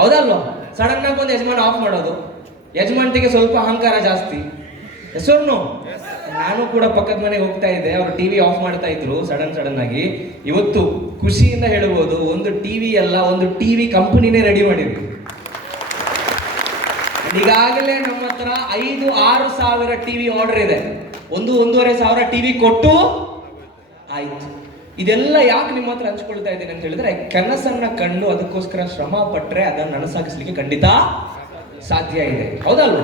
ಹೌದಲ್ವಾ? ಸಡನ್ ಆಗಿ ಒಂದು ಯಜಮಾನ್ ಆಫ್ ಮಾಡೋದು. ಯಜಮಾನ್ತಿಗೆ ಸ್ವಲ್ಪ ಅಹಂಕಾರ ಜಾಸ್ತಿ, ಹೆಸರು. ನಾನು ಕೂಡ ಪಕ್ಕದ ಮನೆಗೆ ಹೋಗ್ತಾ ಇದ್ದೆ, ಅವರು ಟಿವಿ ಆಫ್ ಮಾಡ್ತಾ ಇದ್ರು ಸಡನ್ ಆಗಿ. ಇವತ್ತು ಖುಷಿಯಿಂದ ಹೇಳ್ಬೋದು, ಒಂದು ಟಿವಿ ಅಲ್ಲ, ಒಂದು ಟಿವಿ ಕಂಪನಿನೇ ರೆಡಿ ಮಾಡಿದ್ವಿ. ಈಗಾಗಲೇ ನಮ್ಮ ಹತ್ರ 5-6 ಸಾವಿರ ಟಿವಿ ಆರ್ಡರ್ ಇದೆ. 1-1.5 ಸಾವಿರ ಟಿವಿ ಕೊಟ್ಟು ಆಯ್ತು. ಇದೆಲ್ಲ ಯಾಕೆ ನಿಮ್ಮ ಹತ್ರ ಹಂಚ್ಕೊಳ್ತಾ ಇದ್ದೀನಿ ಅಂತ ಹೇಳಿದ್ರೆ, ಕನಸನ್ನ ಕಂಡು ಅದಕ್ಕೋಸ್ಕರ ಶ್ರಮ ಪಟ್ರೆ ಅದನ್ನು ನನಸಾಗಿಸ್ಲಿಕ್ಕೆ ಖಂಡಿತ ಸಾಧ್ಯ ಇದೆ, ಹೌದಲ್ವ?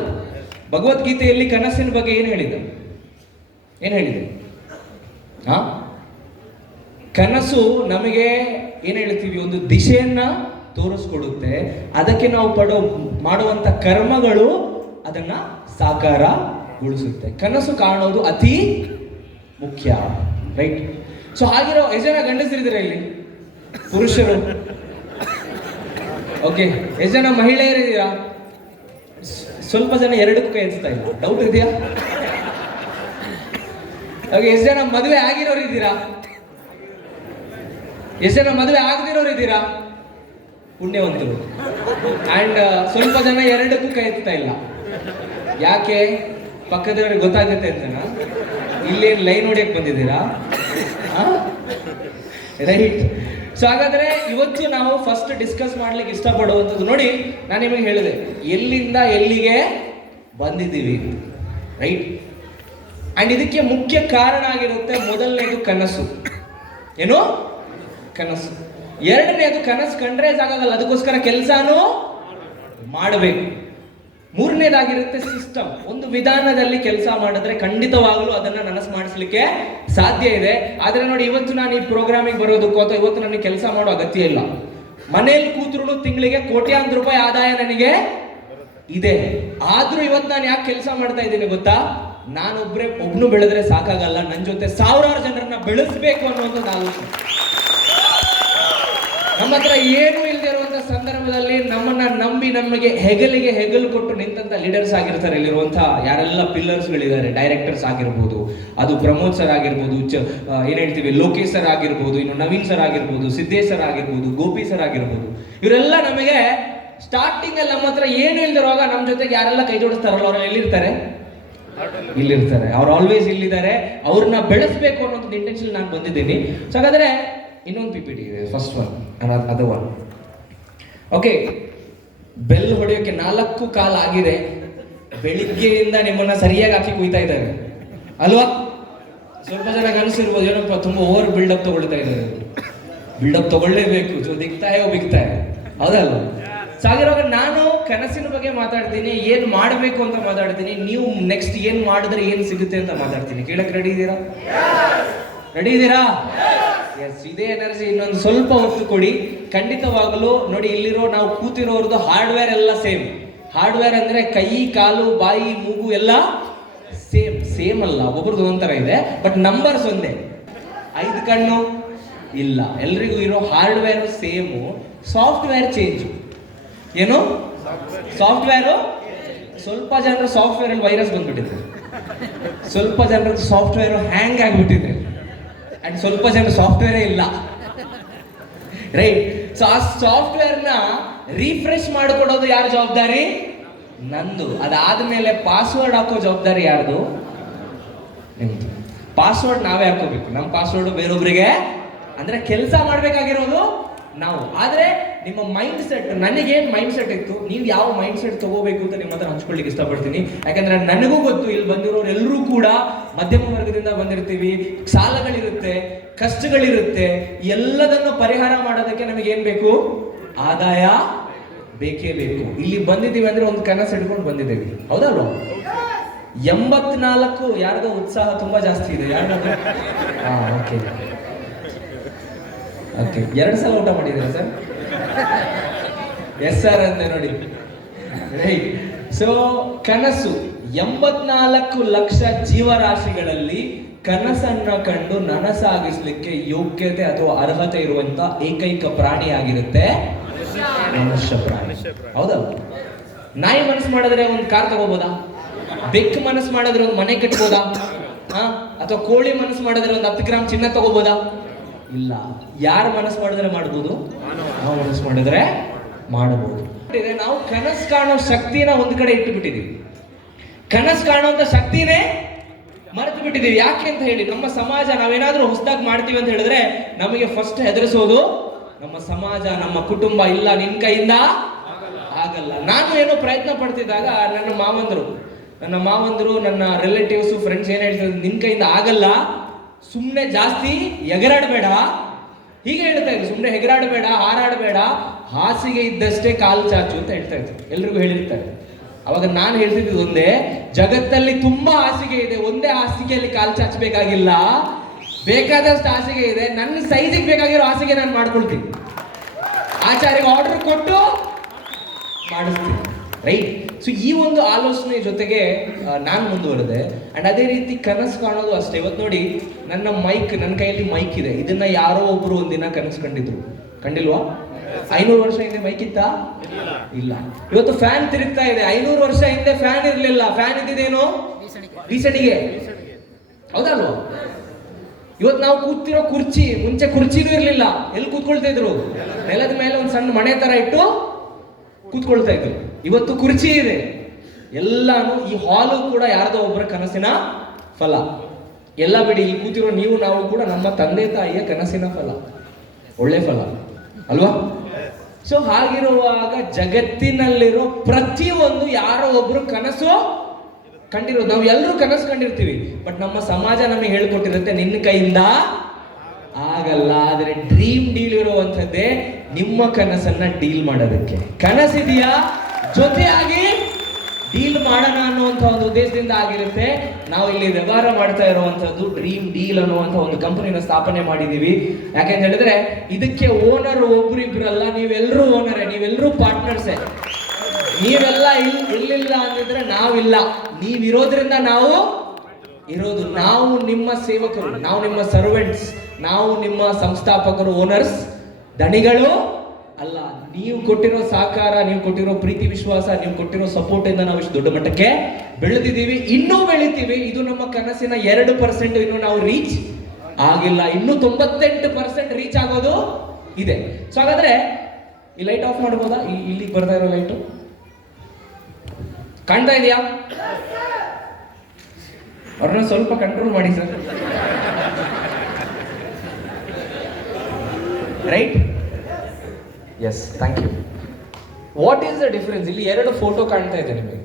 ಭಗವದ್ಗೀತೆಯಲ್ಲಿ ಕನಸಿನ ಬಗ್ಗೆ ಏನು ಹೇಳಿದೆ? ಕನಸು ನಮಗೆ ಏನ್ ಹೇಳ್ತೀವಿ, ಒಂದು ದಿಶೆಯನ್ನ ತೋರಿಸ್ಕೊಡುತ್ತೆ. ಅದಕ್ಕೆ ನಾವು ಮಾಡುವಂತ ಕರ್ಮಗಳು ಅದನ್ನ ಸಾಕಾರಗೊಳಿಸುತ್ತೆ. ಕನಸು ಕಾಣೋದು ಅತಿ ಮುಖ್ಯ, ರೈಟ್? ಸೊ ಹಾಗಿರೋ ಎಷ್ಟು ಜನ ಗಂಡಸರಿದ್ದೀರಾ ಇಲ್ಲಿ? ಪುರುಷರು ಓಕೆ. ಎಷ್ಟು ಜನ ಮಹಿಳೆಯರಿದ್ದೀರಾ? ಸ್ವಲ್ಪ ಜನ 2 ಕೈ ಎತ್ತಾ ಇಲ್ಲ, ಡೌಟ್ ಇದೆಯಾ? ಓಕೆ. ಎಷ್ಟು ಜನ ಮದುವೆ ಆಗಿರೋರು ಇದ್ದೀರಾ? ಎಷ್ಟು ಜನ ಮದುವೆ ಆಗದಿರೋರು ಇದ್ದೀರಾ? ಪುಣ್ಯವಂತರು. ಅಂಡ್ ಸ್ವಲ್ಪ ಜನ 2 ಕೈ ಎತ್ತಾ ಇಲ್ಲ. ಯಾಕೆ? ಪಕ್ಕದವ್ರಿಗೆ ಗೊತ್ತಾಗುತ್ತೆ ಅಂತನಾ? ಇಲ್ಲೇನು ಲೈನ್ ಹೊಡಿಯಕ್ಕೆ ಬಂದಿದ್ದೀರಾ? ರೈಟ್. ಸೊ ಹಾಗಾದ್ರೆ ಇವತ್ತು ನಾವು ಫಸ್ಟ್ ಡಿಸ್ಕಸ್ ಮಾಡ್ಲಿಕ್ಕೆ ಇಷ್ಟಪಡುವಂಥದ್ದು, ನೋಡಿ ನಾನು ನಿಮಗೆ ಹೇಳಿದೆ ಎಲ್ಲಿಂದ ಎಲ್ಲಿಗೆ ಬಂದಿದ್ದೀವಿ, ರೈಟ್? ಅಂಡ್ ಇದಕ್ಕೆ ಮುಖ್ಯ ಕಾರಣ ಆಗಿರುತ್ತೆ, ಮೊದಲನೇದು ಕನಸು. ಏನು? ಕನಸು. ಎರಡನೇದು ಕನಸು ಕಂಡ್ರೆ ಸಾಕಾಗಲ್ಲ, ಅದಕ್ಕೋಸ್ಕರ ಕೆಲಸನೂ ಮಾಡಬೇಕು. ಮೂರನೇದಾಗಿರುತ್ತೆ ಸಿಸ್ಟಮ್. ಒಂದು ವಿಧಾನದಲ್ಲಿ ಕೆಲಸ ಮಾಡಿದ್ರೆ ಖಂಡಿತವಾಗಲೂ ಅದನ್ನ ನನಸು ಮಾಡಿಸ್ಲಿಕ್ಕೆ ಸಾಧ್ಯ ಇದೆ. ಆದ್ರೆ ನೋಡಿ, ಇವತ್ತು ನಾನು ಈ ಪ್ರೋಗ್ರಾಮಿಗೆ ಬರೋದಕ್ಕೂ ಅಥವಾ ಇವತ್ತು ನನಗೆ ಕೆಲಸ ಮಾಡೋ ಅಗತ್ಯ ಇಲ್ಲ. ಮನೇಲಿ ಕೂತ್ರು ತಿಂಗಳಿಗೆ ಕೋಟ್ಯಾಂತರ ರೂಪಾಯಿ ಆದಾಯ ನನಗೆ ಇದೆ. ಆದ್ರೂ ಇವತ್ತು ನಾನು ಯಾಕೆ ಕೆಲಸ ಮಾಡ್ತಾ ಇದ್ದೀನಿ ಗೊತ್ತಾ? ಒಬ್ನು ಬೆಳೆದ್ರೆ ಸಾಕಾಗಲ್ಲ, ನನ್ನ ಜೊತೆ 1000 ಜನರನ್ನ ಬೆಳೆಸ್ಬೇಕು ಅನ್ನುವಂಥದ್ದು ಆಲೋಚನೆ. ನಮ್ಮ ಹತ್ರ ಏನೂ ಇಲ್ಲದೆ ಇರುವಂತ ಸಂದರ್ಭದಲ್ಲಿ ನಮ್ಮನ್ನ ನಂಬಿ ನಮಗೆ ಹೆಗಲಿಗೆ ಹೆಗಲು ಕೊಟ್ಟು ನಿಂತ ಲೀಡರ್ಸ್ ಆಗಿರ್ತಾರೆ. ಇಲ್ಲಿರುವಂತಹ ಯಾರೆಲ್ಲ ಪಿಲ್ಲರ್ಸ್ಗಳಿದ್ದಾರೆ, ಡೈರೆಕ್ಟರ್ಸ್ ಆಗಿರ್ಬೋದು, ಅದು ಪ್ರಮೋದ್ ಸರ್ ಆಗಿರ್ಬೋದು, ಏನ್ ಹೇಳ್ತೀವಿ ಲೋಕೇಶ್ ಸರ್ ಆಗಿರ್ಬೋದು, ಇನ್ನು ನವೀನ್ ಸರ್ ಆಗಿರ್ಬೋದು, ಸಿದ್ದೇಶ್ ಸರ್ ಆಗಿರ್ಬೋದು, ಗೋಪಿ ಸರ್ ಆಗಿರ್ಬೋದು, ಇವರೆಲ್ಲ ನಮಗೆ ಸ್ಟಾರ್ಟಿಂಗ್ ಅಲ್ಲಿ ನಮ್ಮ ಹತ್ರ ಏನು ಇಲ್ದಿರುವಾಗ ನಮ್ಮ ಜೊತೆಗೆ ಯಾರೆಲ್ಲ ಕೈ ಜೋಡಿಸ್ತಾರಲ್ಲ ಅವ್ರು ಎಲ್ಲಿರ್ತಾರೆ? ಇಲ್ಲಿರ್ತಾರೆ. ಅವ್ರು ಆಲ್ವೇಸ್ ಇಲ್ಲಿದ್ದಾರೆ. ಅವ್ರನ್ನ ಬೆಳೆಸಬೇಕು ಅನ್ನೋ ಒಂದು ಇಂಟೆನ್ಷನ್ ನಾನು ಬಂದಿದ್ದೀನಿ. ಸೊ ಹಾಗಾದ್ರೆ ಇನ್ನೊಂದು PPT ಇದೆ, ಫಸ್ಟ್ ಒನ್ ಅದು ಒನ್. ಓಕೆ, ಬೆಲ್ ಹೊಡೆಯೋಕೆ 4 ಕಾಲ್ ಆಗಿದೆ. ಬೆಳಿಗ್ಗೆಯಿಂದ ನಿಮ್ಮನ್ನ ಸರಿಯಾಗಿ ಹಾಕಿ ಕುಯ್ತಾ ಇದ್ದಾರೆ ಅಲ್ವಾ? ಸ್ವಲ್ಪ ಜನ ಅನಿಸಿರ್ಬೋದು ಏನಪ್ಪ ತುಂಬಾ ಓವರ್ ಬಿಲ್ಡಪ್ ತಗೊಳ್ತಾ ಇದ್ದಾರೆ. ಬಿಲ್ಡಪ್ ತಗೊಳ್ಳೇಬೇಕು, ದಿಕ್ತಾಯೋ ಬಿಕ್ತಾಯೋ, ಹೌದಲ್ವ? ಸಾಗಿರುವಾಗ ನಾನು ಕನಸಿನ ಬಗ್ಗೆ ಮಾತಾಡ್ತೀನಿ, ಏನ್ ಮಾಡಬೇಕು ಅಂತ ಮಾತಾಡ್ತೀನಿ. ನೀವು ನೆಕ್ಸ್ಟ್ ಏನ್ ಮಾಡಿದ್ರೆ ಏನ್ ಸಿಗುತ್ತೆ ಅಂತ ಮಾತಾಡ್ತೀನಿ. ಕೇಳಕ್ ರೆಡಿ ಇದ್ದೀರಾ? ರೆಡಿ ಇದ್ದೀರಾ? ಎಸ್, ಇದೇ ಎನರ್ಜಿ ಇನ್ನೊಂದು ಸ್ವಲ್ಪ ಹೊತ್ತು ಕೊಡಿ. ಖಂಡಿತವಾಗಲು ನೋಡಿ, ಇಲ್ಲಿರೋ ನಾವು ಕೂತಿರೋರ್ದು ಹಾರ್ಡ್ವೇರ್ ಎಲ್ಲ ಸೇಮ್. ಹಾರ್ಡ್ವೇರ್ ಅಂದ್ರೆ ಕೈ, ಕಾಲು, ಬಾಯಿ, ಮೂಗು ಎಲ್ಲ ಸೇಮ್ ಅಲ್ಲ, ಒಬ್ಬರದ್ದು ಒಂಥರ ಇದೆ, ಬಟ್ ನಂಬರ್ಸ್ ಒಂದೇ. 5 ಕಣ್ಣು ಇಲ್ಲ, ಎಲ್ರಿಗೂ ಇರೋ ಹಾರ್ಡ್ವೇರ್ ಸೇಮು, ಸಾಫ್ಟ್ವೇರ್ ಚೇಂಜ್. ಏನು ಸಾಫ್ಟ್ವೇರು? ಸ್ವಲ್ಪ ಜನರು ಸಾಫ್ಟ್ವೇರ್ ಅಲ್ಲಿ ವೈರಸ್ ಬಂದ್ಬಿಟ್ಟಿದೆ, ಸ್ವಲ್ಪ ಜನರದ್ದು ಸಾಫ್ಟ್ವೇರ್ ಹ್ಯಾಂಗ್ ಆಗಿಬಿಟ್ಟಿದೆ, ಅಂಡ್ ಸ್ವಲ್ಪ ಜನ ಸಾಫ್ಟ್ವೇರೇ ಇಲ್ಲ, ರೈಟ್? ಸೊ ಆ ಸಾಫ್ಟ್ವೇರ್ನ ರಿಫ್ರೆಶ್ ಮಾಡಿಕೊಡೋದು ಯಾರ ಜವಾಬ್ದಾರಿ? ನಂದು. ಅದಾದ್ಮೇಲೆ ಪಾಸ್ವರ್ಡ್ ಹಾಕೋ ಜವಾಬ್ದಾರಿ ಯಾರ್ದು? ನಿಮ್ದು. ಪಾಸ್ವರ್ಡ್ ನಾವೇ ಹಾಕೋಬೇಕು. ನಮ್ಮ ಪಾಸ್ವರ್ಡ್ ಬೇರೊಬ್ಬರಿಗೆ, ಅಂದ್ರೆ ಕೆಲಸ ಮಾಡ್ಬೇಕಾಗಿರೋದು ನಾವು. ಆದ್ರೆ ನಿಮ್ಮ ಮೈಂಡ್ ಸೆಟ್, ನನಗೇನ್ ಮೈಂಡ್ ಸೆಟ್ ಇತ್ತು, ನೀವು ಯಾವ ಮೈಂಡ್ ಸೆಟ್ ತಗೋಬೇಕು ಅಂತ ನಿಮ್ಮ ಹತ್ರ ಹಂಚ್ಕೊಳ್ಳಿಕ್ಕೆ ಇಷ್ಟಪಡ್ತೀನಿ. ಯಾಕಂದ್ರೆ ನನಗೂ ಗೊತ್ತು, ಇಲ್ಲಿ ಬಂದಿರೋರು ಎಲ್ಲರೂ ಕೂಡ ಮಧ್ಯಮ ವರ್ಗದಿಂದ ಬಂದಿರ್ತೀವಿ, ಸಾಲಗಳಿರುತ್ತೆ, ಕಷ್ಟಗಳಿರುತ್ತೆ. ಎಲ್ಲದನ್ನು ಪರಿಹಾರ ಮಾಡೋದಕ್ಕೆ ನಮಗೇನ್ ಬೇಕು? ಆದಾಯ ಬೇಕೇ ಬೇಕು. ಇಲ್ಲಿ ಬಂದಿದ್ದೀವಿ ಅಂದ್ರೆ ಒಂದು ಕನಸು ಇಟ್ಕೊಂಡು ಬಂದಿದ್ದೇವೆ, ಹೌದಲ್ವಾ? 84 ಯಾರ್ದೋ ಉತ್ಸಾಹ ತುಂಬಾ ಜಾಸ್ತಿ ಇದೆ. ಯಾರ್ದು? ಓಕೆ ಓಕೆ, 2 ಸಲ ಊಟ ಮಾಡಿದ್ದೀರಾ ಸರ್? ಎಸ್ ಸರ್ ಅಂತೆ ನೋಡಿ, ರೈಟ್? ಸೊ ಕನಸು, 84 ಲಕ್ಷ ಜೀವರಾಶಿಗಳಲ್ಲಿ ಕನಸನ್ನ ಕಂಡು ನನಸಾಗಿಸ್ಲಿಕ್ಕೆ ಯೋಗ್ಯತೆ ಅಥವಾ ಅರ್ಹತೆ ಇರುವಂತ ಏಕೈಕ ಪ್ರಾಣಿ ಆಗಿರುತ್ತೆ ಮನುಷ್ಯ ಪ್ರಾಣಿ, ಹೌದಲ್ಲ? ನಾಯಿ ಮನಸ್ಸು ಮಾಡಿದ್ರೆ ಒಂದು ಕಾರ್ ತಗೋಬೋದಾ? ಬೆಕ್ಕು ಮನಸ್ಸು ಮಾಡಿದ್ರೆ ಒಂದು ಮನೆ ಕಟ್ಬೋದಾ? ಅಥವಾ ಕೋಳಿ ಮನಸ್ಸು ಮಾಡಿದ್ರೆ ಒಂದು 10 ಗ್ರಾಮ್ ಚಿನ್ನ ತಗೋಬೋದಾ? ಇಲ್ಲ. ಯಾರು ಮನಸ್ಸು ಮಾಡಿದ್ರೆ ಮಾಡ್ಬೋದು? ನಾವು ಮನಸ್ಸು ಮಾಡಿದ್ರೆ ಮಾಡಬಹುದು. ನಾವು ಕನಸು ಕಾಣೋ ಶಕ್ತಿನ ಒಂದ್ ಕಡೆ ಇಟ್ಟು ಬಿಟ್ಟಿದೀವಿ. ಕನಸು ಕಾಣುವಂತ ಶಕ್ತಿನೇ ಮರೆತು ಬಿಟ್ಟಿದೀವಿ. ಯಾಕೆ ಅಂತ ಹೇಳಿ, ನಮ್ಮ ಸಮಾಜ ನಾವೇನಾದ್ರೂ ಹೊಸದಾಗಿ ಮಾಡ್ತೀವಿ ಅಂತ ಹೇಳಿದ್ರೆ ನಮಗೆ ಫಸ್ಟ್ ಹೆದರಿಸೋದು ನಮ್ಮ ಸಮಾಜ, ನಮ್ಮ ಕುಟುಂಬ. ಇಲ್ಲ, ನಿನ್ ಕೈಯಿಂದ ಆಗಲ್ಲ. ನಾನು ಏನೋ ಪ್ರಯತ್ನ ಪಡ್ತಿದ್ದಾಗ ನನ್ನ ಮಾವಂದರು, ನನ್ನ ರಿಲೇಟಿವ್ಸ್, ಫ್ರೆಂಡ್ಸ್ ಏನ್ ಹೇಳ್ತಾರೆ, ನಿನ್ ಕೈಯಿಂದ ಆಗಲ್ಲ, ಸುಮ್ಮನೆ ಜಾಸ್ತಿ ಎಗರಾಡಬೇಡ, ಹೀಗೆ ಹೇಳ್ತಾ ಇದ್ರು. ಸುಮ್ಮನೆ ಎಗರಾಡಬೇಡ, ಹಾರಾಡಬೇಡ, ಹಾಸಿಗೆ ಇದ್ದಷ್ಟೇ ಕಾಲು ಚಾಚು ಅಂತ ಹೇಳ್ತಾ ಇದ್ರು. ಎಲ್ರಿಗೂ ಹೇಳಿರ್ತಾರೆ. ಅವಾಗ ನಾನು ಹೇಳ್ತಿದ್ದು ಒಂದೇ, ಜಗತ್ತಲ್ಲಿ ತುಂಬಾ ಹಾಸಿಗೆ ಇದೆ, ಒಂದೇ ಹಾಸಿಗೆಯಲ್ಲಿ ಕಾಲು ಚಾಚಬೇಕಾಗಿಲ್ಲ, ಬೇಕಾದಷ್ಟು ಹಾಸಿಗೆ ಇದೆ. ನನ್ನ ಸೈಜಿಗೆ ಬೇಕಾಗಿರೋ ಹಾಸಿಗೆ ನಾನು ಮಾಡ್ಕೊಳ್ತೀನಿ, ಆಚಾರ್ಯಗೆ ಆರ್ಡರ್ ಕೊಟ್ಟು ಮಾಡಿಸ್ತೀನಿ, ರೈಟ್? ಸೊ ಈ ಒಂದು ಆಲೋಚನೆ ಜೊತೆಗೆ ನಾನು ಮುಂದುವರೆದೆ. ಅಂಡ್ ಅದೇ ರೀತಿ ಕನಸು ಕಾಣೋದು ಅಷ್ಟೇ. ಇವತ್ತು ನೋಡಿ, ನನ್ನ ಕೈಯಲ್ಲಿ ಮೈಕ್ ಇದೆ. ಇದನ್ನ ಯಾರೋ ಒಬ್ರು ಒಂದಿನ ಕನಸು ಕಂಡಿಲ್ವಾ? 500 ವರ್ಷ ಹಿಂದೆ ಮೈಕ್ ಇತ್ತಾ? ಇಲ್ಲ. ಇವತ್ತು ಫ್ಯಾನ್ ತಿರುಗ್ತಾ ಇದೆ. 500 ವರ್ಷ ಹಿಂದೆ ಫ್ಯಾನ್ ಇರ್ಲಿಲ್ಲ. ಫ್ಯಾನ್ ಇದ್ದಿದ್ದೇನು? ಬೀಸಣಿಗೆ, ಹೌದಲ್ವಾ? ಇವತ್ತು ನಾವು ಕೂತಿರೋ ಕುರ್ಚಿ, ಮುಂಚೆ ಕುರ್ಚಿನೂ ಇರ್ಲಿಲ್ಲ. ಎಲ್ಲಿ ಕೂತ್ಕೊಳ್ತಾ ಇದ್ರು? ನೆಲದ ಮೇಲೆ ಒಂದು ಸಣ್ಣ ಮನೆ ತರ ಇಟ್ಟು ಕೂತ್ಕೊಳ್ತಾ ಇದ್ರು. ಇವತ್ತು ಕುರ್ಚಿ ಇದೆ. ಎಲ್ಲಾನು, ಈ ಹಾಲು ಕೂಡ ಯಾರ್ದೋ ಒಬ್ಬರ ಕನಸಿನ ಫಲ. ಎಲ್ಲ ಬಿಡಿ, ಇಲ್ಲಿ ಕೂತಿರೋ ನೀವು ನಾವು ಕೂಡ ನಮ್ಮ ತಂದೆ ತಾಯಿಯ ಕನಸಿನ ಫಲ, ಒಳ್ಳೆ ಫಲ ಅಲ್ವಾ? ಸೊ ಹಾಗಿರುವಾಗ ಜಗತ್ತಿನಲ್ಲಿರೋ ಪ್ರತಿಯೊಂದು ಯಾರೋ ಒಬ್ರು ಕನಸು ಕಂಡಿರೋದು. ನಾವು ಎಲ್ಲರೂ ಕನಸು ಕಂಡಿರ್ತೀವಿ, ಬಟ್ ನಮ್ಮ ಸಮಾಜ ನಮಗೆ ಹೇಳ್ಕೊಟ್ಟಿರುತ್ತೆ ನಿನ್ನ ಕೈಯಿಂದ ಆಗಲ್ಲ. ಆದ್ರೆ ಡ್ರೀಮ್ ಡೀಲ್ ಇರುವಂಥದ್ದೇ ನಿಮ್ಮ ಕನಸನ್ನ ಡೀಲ್ ಮಾಡೋದಕ್ಕೆ. ಕನಸಿದೆಯಾ, ಜೊತೆಯಾಗಿ ಡೀಲ್ ಮಾಡೋಣ ಅನ್ನುವಂಥ ಒಂದು ಉದ್ದೇಶದಿಂದ ಆಗಿರುತ್ತೆ ನಾವು ಇಲ್ಲಿ ವ್ಯವಹಾರ ಮಾಡ್ತಾ ಇರುವಂತದ್ದು. ಡ್ರೀಮ್ ಡೀಲ್ ಅನ್ನುವಂಥ ಒಂದು ಕಂಪನಿನ ಸ್ಥಾಪನೆ ಮಾಡಿದೀವಿ. ಯಾಕೆಂತ ಹೇಳಿದ್ರೆ ಇದಕ್ಕೆ ಓನರ್ ಒಬ್ರಿಬ್ರಲ್ಲ, ನೀವೆಲ್ಲರೂ ಓನರೇ, ನೀವೆಲ್ಲರೂ ಪಾರ್ಟ್ನರ್ಸೇ. ನೀವೆಲ್ಲ ಇಲ್ಲಿಲ್ಲ ಅಂದಿದ್ರೆ ನಾವಿಲ್ಲ. ನೀವಿರೋದ್ರಿಂದ ನಾವು ಇರೋದು. ನಾವು ನಿಮ್ಮ ಸೇವಕರು, ನಾವು ನಿಮ್ಮ ಸರ್ವೆಂಟ್ಸ್, ನಾವು ನಿಮ್ಮ ಸಂಸ್ಥಾಪಕರು, ಓನರ್ಸ್ ದಣಿಗಳು ಅಲ್ಲ. ನೀವು ಕೊಟ್ಟಿರೋ ಸಹಕಾರ, ನೀವು ಕೊಟ್ಟಿರೋ ಪ್ರೀತಿ ವಿಶ್ವಾಸ, ನೀವು ಕೊಟ್ಟಿರೋ ಸಪೋರ್ಟ್ ಇಂದ ನಾವು ಇಷ್ಟು ದೊಡ್ಡ ಮಟ್ಟಕ್ಕೆ ಬೆಳೆದಿದ್ದೀವಿ, ಇನ್ನೂ ಬೆಳಿತೀವಿ. ಇದು ನಮ್ಮ ಕನಸಿನ 2% ಇನ್ನು ನಾವು ರೀಚ್ ಆಗಿಲ್ಲ. ಇನ್ನು 98% ರೀಚ್ ಆಗೋದು ಇದೆ. ಸೊ ಹಾಗಾದ್ರೆ ಈ ಲೈಟ್ ಆಫ್ ಮಾಡ್ಬೋದಾ? ಇಲ್ಲಿಗೆ ಬರ್ತಾ ಇರೋ ಲೈಟು ಕಾಣ್ತಾ ಇದೆಯಾ? ಅವ್ರನ್ನ ಸ್ವಲ್ಪ ಕಂಟ್ರೋಲ್ ಮಾಡಿ sir. Right? Yes, thank you. What is the difference? ಇಲ್ಲಿ 2 ಫೋಟೋ ಕಾಣ್ತಾ ಇದೆ ನಿಮಗೆ.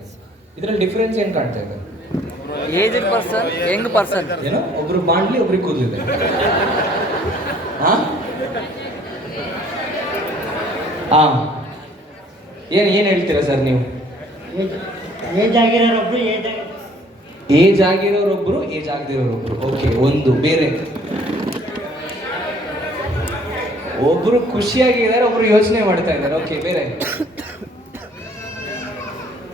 ಇದರಲ್ಲಿ ಡಿಫರೆನ್ಸ್ ಏನು ಕಾಣ್ತಾ ಇದೆ? Aged person, young person. ಏನೋ ಒಬ್ರು ಬಾಂಡ್ಲಿ, ಒಬ್ರಿಗೆ ಕೂದಲಿದೆ. ಏನ್ ಹೇಳ್ತೀರಾ ಸರ್ ನೀವು? ಏಜ್ ಆಗಿರೋರೊಬ್ರು, ಏಜ್ ಆಗಿರೋರೊಬ್ರು, ಏಜ್ ಆಗದಿರೋರೊಬ್ರು. ಓಕೆ, ಒಂದು ಬೇರೆ. ಒಬ್ರು ಖುಷಿಯಾಗಿದ್ದಾರೆ, ಒಬ್ರು ಯೋಚನೆ ಮಾಡ್ತಾ ಇದ್ದಾರೆ. ಓಕೆ, ಬೇರೆ.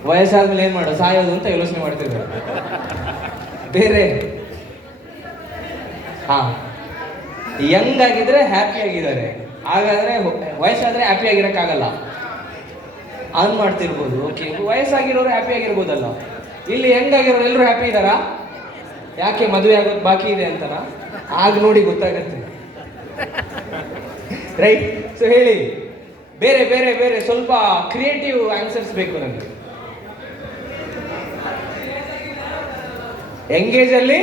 ವಯಸ್ಸಾದ್ಮೇಲೆ ಏನ್ ಮಾಡೋ, ಸಾಯೋದು ಅಂತ ಯೋಚನೆ ಮಾಡ್ತಿದ್ದಾರೆ. ಬೇರೆ. ಯಂಗ್ ಆಗಿದ್ರೆ ಹ್ಯಾಪಿ ಆಗಿದ್ದಾರೆ, ಹಾಗಾದ್ರೆ ವಯಸ್ಸಾದ್ರೆ ಹ್ಯಾಪಿ ಆಗಿರಕ್ಕಾಗಲ್ಲ, ಆನ್ ಮಾಡ್ತಿರ್ಬೋದು. ಓಕೆ, ವಯಸ್ಸಾಗಿರೋರು ಹ್ಯಾಪಿ ಆಗಿರ್ಬೋದಲ್ಲ. ಇಲ್ಲಿ ಯಂಗ್ ಆಗಿರೋರು ಎಲ್ಲರೂ ಹ್ಯಾಪಿ ಇದ್ದಾರಾ? ಯಾಕೆ? ಮದುವೆ ಆಗೋದು ಬಾಕಿ ಇದೆ ಅಂತನಾ? ಆಗ ನೋಡಿ ಗೊತ್ತಾಗತ್ತೆ. ರೈಟ್? ಸೊ ಹೇಳಿ, ಬೇರೆ ಬೇರೆ ಬೇರೆ ಸ್ವಲ್ಪ ಕ್ರಿಯೇಟಿವ್ ಆನ್ಸರ್ಸ್ ಬೇಕು ನನಗೆ. ಎಂಗೇಜ್ ಅಲ್ಲಿ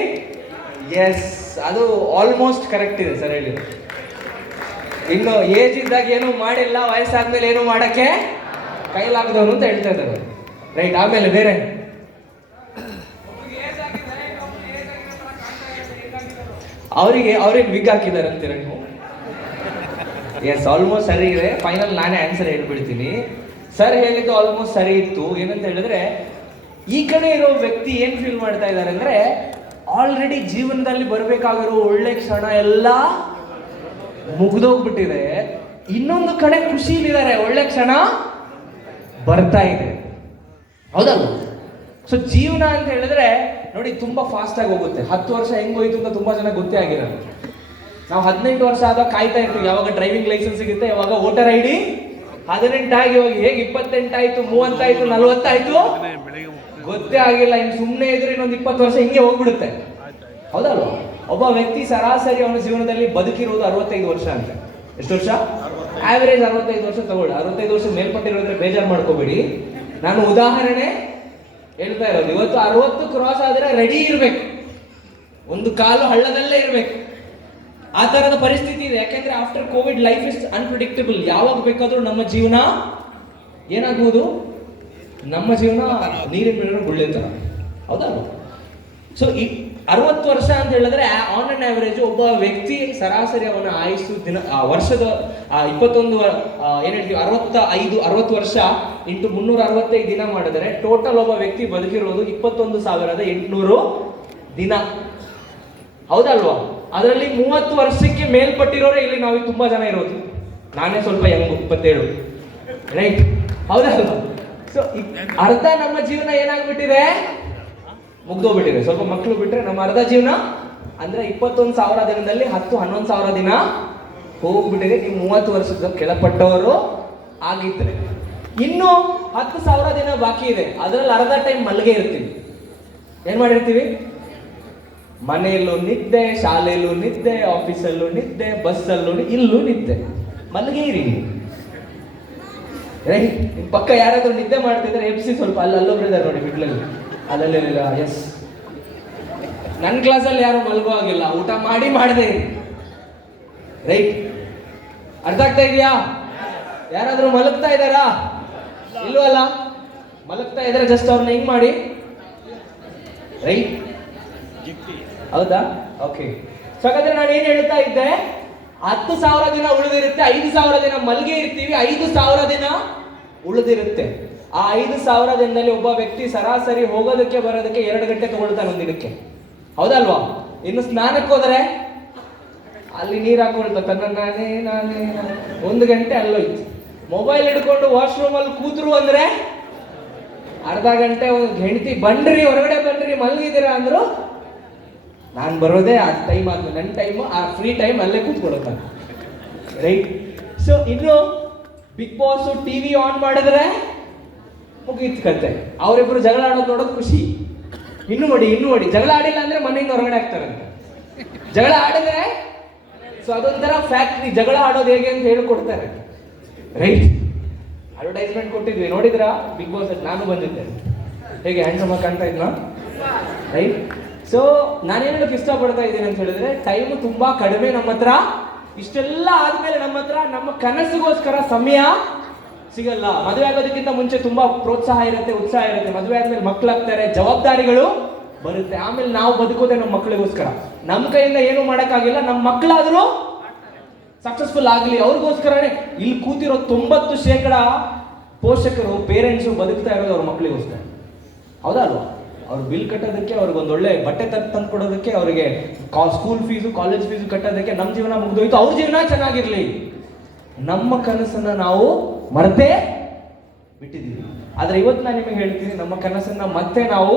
ಎಸ್, ಅದು ಆಲ್ಮೋಸ್ಟ್ ಕರೆಕ್ಟ್ ಇದೆ ಸರ್. ಹೇಳಿ, ಇನ್ನು ಏಜ್ ಇದ್ದಾಗ ಏನು ಮಾಡಿಲ್ಲ, ವಯಸ್ಸಾದ್ಮೇಲೆ ಏನು ಮಾಡಕ್ಕೆ ಕೈಲಾಗದವನು ಅಂತ ಹೇಳ್ತಾ ಇದ್ದಾರೆ. ರೈಟ್? ಆಮೇಲೆ ಬೇರೆ. ಅವ್ರೇನು ವಿಗ್ ಹಾಕಿದ್ದಾರೆ ಅಂತೀರ ನೀವು? ಎಸ್, ಆಲ್ಮೋಸ್ಟ್ ಸರಿ ಇದೆ. ಫೈನಲ್ ನಾನೇ ಆನ್ಸರ್ ಹೇಳ್ಬಿಡ್ತೀನಿ. ಸರ್ ಹೇಳಿದ್ದು ಆಲ್ಮೋಸ್ಟ್ ಸರಿ ಇತ್ತು. ಏನಂತ ಹೇಳಿದ್ರೆ, ಈ ಕಡೆ ಇರೋ ವ್ಯಕ್ತಿ ಏನ್ ಫೀಲ್ ಮಾಡ್ತಾ ಇದ್ದಾರೆ ಅಂದ್ರೆ, ಆಲ್ರೆಡಿ ಜೀವನದಲ್ಲಿ ಬರ್ಬೇಕಾಗಿರೋ ಒಳ್ಳೆ ಕ್ಷಣ ಎಲ್ಲ ಮುಗ್ದೋಗ್ಬಿಟ್ಟಿದೆ. ಇನ್ನೊಂದು ಕಡೆ ಖುಷಿಲಿದ್ದಾರೆ, ಒಳ್ಳೆ ಕ್ಷಣ ಬರ್ತಾ ಇದೆ. ಹೌದಲ್ಲ? ಸೊ ಜೀವನ ಅಂತ ಹೇಳಿದ್ರೆ ನೋಡಿ, ತುಂಬಾ ಫಾಸ್ಟ್ ಆಗಿ ಹೋಗುತ್ತೆ. 10 ವರ್ಷ ಹೆಂಗ್ ಹೋಯ್ತು ಅಂತ ತುಂಬಾ ಜನ ಗೊತ್ತೇ ಆಗಿರಲ್ಲ. ನಾವು 18 ವರ್ಷ ಆದಾಗ ಕಾಯ್ತಾ ಇರ್ತೀವಿ, ಯಾವಾಗ ಡ್ರೈವಿಂಗ್ ಲೈಸೆನ್ಸ್ ಸಿಗುತ್ತೆ, ಯಾವಾಗ ವೋಟರ್ ಐಡಿ. 18 ಆಗಿ ಹೋಗಿ ಹೇಗೆ 28 ಆಯ್ತು, 30 ಆಯ್ತು, 40 ಆಯ್ತು, ಗೊತ್ತೇ ಆಗಿಲ್ಲ. ಇನ್ನು ಸುಮ್ಮನೆ ಇದ್ರೆ ಇನ್ನೊಂದು 20 ವರ್ಷ ಹಿಂಗೆ ಹೋಗ್ಬಿಡುತ್ತೆ. ಹೌದಲ್ವ? ಒಬ್ಬ ವ್ಯಕ್ತಿ ಸರಾಸರಿ ಅವನ ಜೀವನದಲ್ಲಿ ಬದುಕಿರೋದು 65 ವರ್ಷ ಅಂತ. ಎಷ್ಟು ವರ್ಷ? ಆವರೇಜ್ 65 ವರ್ಷ ತಗೊಳ್ಳಿ. 65 ವರ್ಷ ಮೇಲ್ಪಟ್ಟಿರೋದ್ರೆ ಬೇಜಾರು ಮಾಡ್ಕೋಬೇಡಿ. ನಾನು ಉದಾಹರಣೆ ಹೇಳ್ತಾ ಇರೋದು. ಇವತ್ತು 60 ಕ್ರಾಸ್ ಆದ್ರೆ ರೆಡಿ ಇರ್ಬೇಕು, ಒಂದು ಕಾಲು ಹಳ್ಳದಲ್ಲೇ ಇರ್ಬೇಕು. ಆ ತರದ ಪರಿಸ್ಥಿತಿ ಇದೆ. ಯಾಕೆಂದ್ರೆ after Covid life is unpredictable. ಯಾವಾಗ ಬೇಕಾದ್ರೂ ನಮ್ಮ ಜೀವನ ಏನಾಗ್ಬೋದು? ನಮ್ಮ ಜೀವನ ನೀರಿನ ಮೇಲೆ ಗುಳ್ಳೆ ತರ. ಹೌದಲ್ವ? ಸೊ 60 ವರ್ಷ ಅಂತ ಹೇಳಿದ್ರೆ ಆನ್ ಅಂಡ್ ಆವರೇಜ್ ಒಬ್ಬ ವ್ಯಕ್ತಿ ಸರಾಸರಿ ಅವನ ಆಯುಸ್ಸು ದಿನ ವರ್ಷದ 21 ಏನ್ ಹೇಳ್ತೀವಿ 60 ವರ್ಷ ಇಂಟು 365 ದಿನ ಮಾಡಿದರೆ ಟೋಟಲ್ ಒಬ್ಬ ವ್ಯಕ್ತಿ ಬದುಕಿರೋದು 21,800 ದಿನ. ಹೌದಲ್ವಾ? ಅದರಲ್ಲಿ 30 ವರ್ಷಕ್ಕೆ ಮೇಲ್ಪಟ್ಟಿರೋರೇ ಇಲ್ಲಿ ನಾವು ತುಂಬಾ ಜನ ಇರೋದು. ನಾನೇ ಸ್ವಲ್ಪ ಯಂಗ್, 27. ರೈಟ್? ಹೌದಲ್ವಾ? ಸೊ ಅರ್ಧ ನಮ್ಮ ಜೀವನ ಏನಾಗ್ಬಿಟ್ಟಿದೆ? ಮುಗ್ದೋಗ್ಬಿಟ್ಟಿದೆ. ಸ್ವಲ್ಪ ಮಕ್ಕಳು ಬಿಟ್ರೆ ನಮ್ಮ ಅರ್ಧ ಜೀವನ ಅಂದ್ರೆ 21,000 ದಿನದಲ್ಲಿ 10-11,000 ದಿನ ಹೋಗ್ಬಿಟ್ಟಿದೆ. ನೀವು 30 ವರ್ಷದ ಕೆಳಪಟ್ಟವರು ಆಗಿದ್ರೆ ಇನ್ನು 10,000 ದಿನ ಬಾಕಿ ಇದೆ. ಅದರಲ್ಲಿ ಅರ್ಧ ಟೈಮ್ ಮಲ್ಗೆ ಇರ್ತೀವಿ. ಏನ್ ಮಾಡಿರ್ತೀವಿ? ಮನೆಯಲ್ಲೂ ನಿದ್ದೆ, ಶಾಲೆಯಲ್ಲೂ ನಿದ್ದೆ, ಆಫೀಸಲ್ಲೂ ನಿದ್ದೆ, ಬಸ್ಸಲ್ಲೂ ಇಲ್ಲೂ ನಿದ್ದೆ. ಮಲ್ಗೆ ಇರಿ. ರೈಟ್? ಪಕ್ಕ ಯಾರಾದ್ರೂ ನಿದ್ದೆ ಮಾಡ್ತಿದ್ರೆ ಎಬ್ಸಿ ಸ್ವಲ್ಪ. ಅಲ್ಲೊಬ್ರಿದ್ದಾರೆ ನೋಡಿ ಬಿಡ್ಲಲ್ಲಿ, ಅಲ್ಲಲ್ಲಿಲ್ಲ. ಎಸ್, ನನ್ನ ಕ್ಲಾಸಲ್ಲಿ ಯಾರು ಮಲ್ಗೋ ಆಗಿಲ್ಲ, ಊಟ ಮಾಡಿ ಮಾಡದೆ ಇರಿ. ರೈಟ್? ಅರ್ಥ ಆಗ್ತಾ ಇದೆಯಾ? ಯಾರಾದ್ರೂ ಮಲಗ್ತಾ ಇದ್ದಾರಾ? ಇಲ್ವಲ್ಲ? ಮಲಗ್ತಾ ಇದ್ರೆ ಜಸ್ಟ್ ಅವ್ರನ್ನ ಹಿಂಗ್ ಮಾಡಿ. ರೈಟ್? ಹೌದಾ? ಓಕೆ. ಸೊ ಹಾಗಾದ್ರೆ ನಾನು ಏನ್ ಹೇಳ್ತಾ ಇದ್ದೆ, 10,000 ದಿನ ಉಳಿದಿರುತ್ತೆ, 5,000 ದಿನ ಮಲ್ಗೆ ಇರ್ತೀವಿ, 5,000 ದಿನ ಉಳಿದಿರುತ್ತೆ. ಆ 5,000 ದಿನದಲ್ಲಿ ಒಬ್ಬ ವ್ಯಕ್ತಿ ಸರಾಸರಿ ಹೋಗೋದಕ್ಕೆ ಬರೋದಕ್ಕೆ 2 ಗಂಟೆ ತಗೊಳ್ತಾನೆ ಒಂದಿನಕ್ಕೆ. ಹೌದಲ್ವಾ? ಇನ್ನು ಸ್ನಾನಕ್ಕೆ ಹೋದ್ರೆ ಅಲ್ಲಿ ನೀರು ಹಾಕೊಳ್ತಾ ನಾನೇ 1 ಗಂಟೆ ಅಲ್ಲೋಯ್ತು. ಮೊಬೈಲ್ ಹಿಡ್ಕೊಂಡು ವಾಶ್ರೂಮ್ ಅಲ್ಲಿ ಕೂತ್ರು ಅಂದ್ರೆ ಅರ್ಧ ಗಂಟೆ. ಹೆಂಡತಿ ಬನ್ರಿ, ಹೊರಗಡೆ ಬನ್ರಿ, ಮಲಗಿದ್ದೀರಾ ಅಂದ್ರು ನಾನು ಬರೋದೇ ಆ ಟೈಮ್ ಆದ್ಮೇಲೆ. ನನ್ನ ಟೈಮ್, ಆ ಫ್ರೀ ಟೈಮ್ ಅಲ್ಲೇ ಕೂತ್ಕೊಡುತ್ತಾನೆ. ರೈಟ್? ಸೊ ಇನ್ನು ಬಿಗ್ ಬಾಸ್ ಟಿವಿ ಆನ್ ಮಾಡಿದ್ರೆ ಮುಗೀತು ಕತೆ. ಅವರಿಬ್ರು ಜಗಳ ಆಡೋದು ನೋಡೋದು ಖುಷಿ. ಇನ್ನು ನೋಡಿ ಜಗಳ ಆಡಿಲ್ಲ ಅಂದ್ರೆ ಮನೆಯಿಂದ ಹೊರಗಡೆ ಆಗ್ತಾರಂತೆ. ಜಗಳ ಆಡಿದ್ರೆ ಸೊ ಅದೊಂಥರ ಫ್ಯಾಕ್ಟ್ರಿ, ಜಗಳ ಆಡೋದು ಹೇಗೆ ಅಂತ ಹೇಳಿಕೊಡ್ತಾರೆ. ರೈಟ್, ಅಡ್ವರ್ಟೈಸ್ಮೆಂಟ್ ಕೊಟ್ಟಿದ್ವಿ, ನೋಡಿದ್ರಾ ಬಿಗ್ ಬಾಸ್ ಅಲ್ಲಿ? ನಾನು ಬಂದಿದ್ದೆ, ಹೇಗೆ ಹ್ಯಾಂಡ್ಸಮ್ ಆಗಿ ಕಾಣ್ತಾ ಇದ್ನಾ? ರೈಟ್. ಸೊ ನಾನೇನು ಹೇಳೋಕೆ ಇಷ್ಟಪಡ್ತಾ ಇದ್ದೀನಿ ಅಂತ ಹೇಳಿದ್ರೆ, ಟೈಮ್ ತುಂಬಾ ಕಡಿಮೆ ನಮ್ಮ ಹತ್ರ. ಇಷ್ಟೆಲ್ಲ ಆದ್ಮೇಲೆ ನಮ್ಮ ಹತ್ರ ನಮ್ಮ ಕನಸಿಗೋಸ್ಕರ ಸಮಯ ಸಿಗಲ್ಲ. ಮದುವೆ ಆಗೋದಕ್ಕಿಂತ ಮುಂಚೆ ತುಂಬಾ ಪ್ರೋತ್ಸಾಹ ಇರುತ್ತೆ, ಉತ್ಸಾಹ ಇರುತ್ತೆ. ಮದುವೆ ಆದ್ಮೇಲೆ ಮಕ್ಕಳಾಗ್ತಾರೆ, ಜವಾಬ್ದಾರಿಗಳು ಬರುತ್ತೆ. ಆಮೇಲೆ ನಾವು ಬದುಕೋದೆ ನಮ್ಮ ಮಕ್ಕಳಿಗೋಸ್ಕರ. ನಮ್ಮ ಕೈಯಿಂದ ಏನು ಮಾಡೋಕ್ಕಾಗಿಲ್ಲ, ನಮ್ಮ ಮಕ್ಕಳಾದರೂ ಸಕ್ಸಸ್ಫುಲ್ ಆಗಲಿ ಅವ್ರಿಗೋಸ್ಕರನೇ. ಇಲ್ಲಿ ಕೂತಿರೋ 90% ಪೋಷಕರು, ಪೇರೆಂಟ್ಸು ಬದುಕ್ತಾ ಇರೋದು ಅವ್ರ ಮಕ್ಕಳಿಗೋಸ್ಕರ. ಹೌದಾ ಅಲ್ವಾ? ಅವ್ರು ಬಿಲ್ ಕಟ್ಟೋದಕ್ಕೆ, ಅವ್ರಿಗೊಂದು ಒಳ್ಳೆ ಬಟ್ಟೆ ತಂದು ಕೊಡೋದಕ್ಕೆ, ಅವರಿಗೆ ಸ್ಕೂಲ್ ಫೀಸು, ಕಾಲೇಜ್ ಫೀಸು ಕಟ್ಟೋದಕ್ಕೆ ನಮ್ಮ ಜೀವನ ಮುಗ್ದೋಯ್ತು. ಅವ್ರ ಜೀವನ ಚೆನ್ನಾಗಿರ್ಲಿ. ನಮ್ಮ ಕನಸನ್ನ ನಾವು ಮರೆತೇ ಬಿಟ್ಟಿದ್ದೀವಿ. ಆದ್ರೆ ಇವತ್ತು ನಾನು ನಿಮಗೆ ಹೇಳ್ತೀನಿ, ನಮ್ಮ ಕನಸನ್ನ ಮತ್ತೆ ನಾವು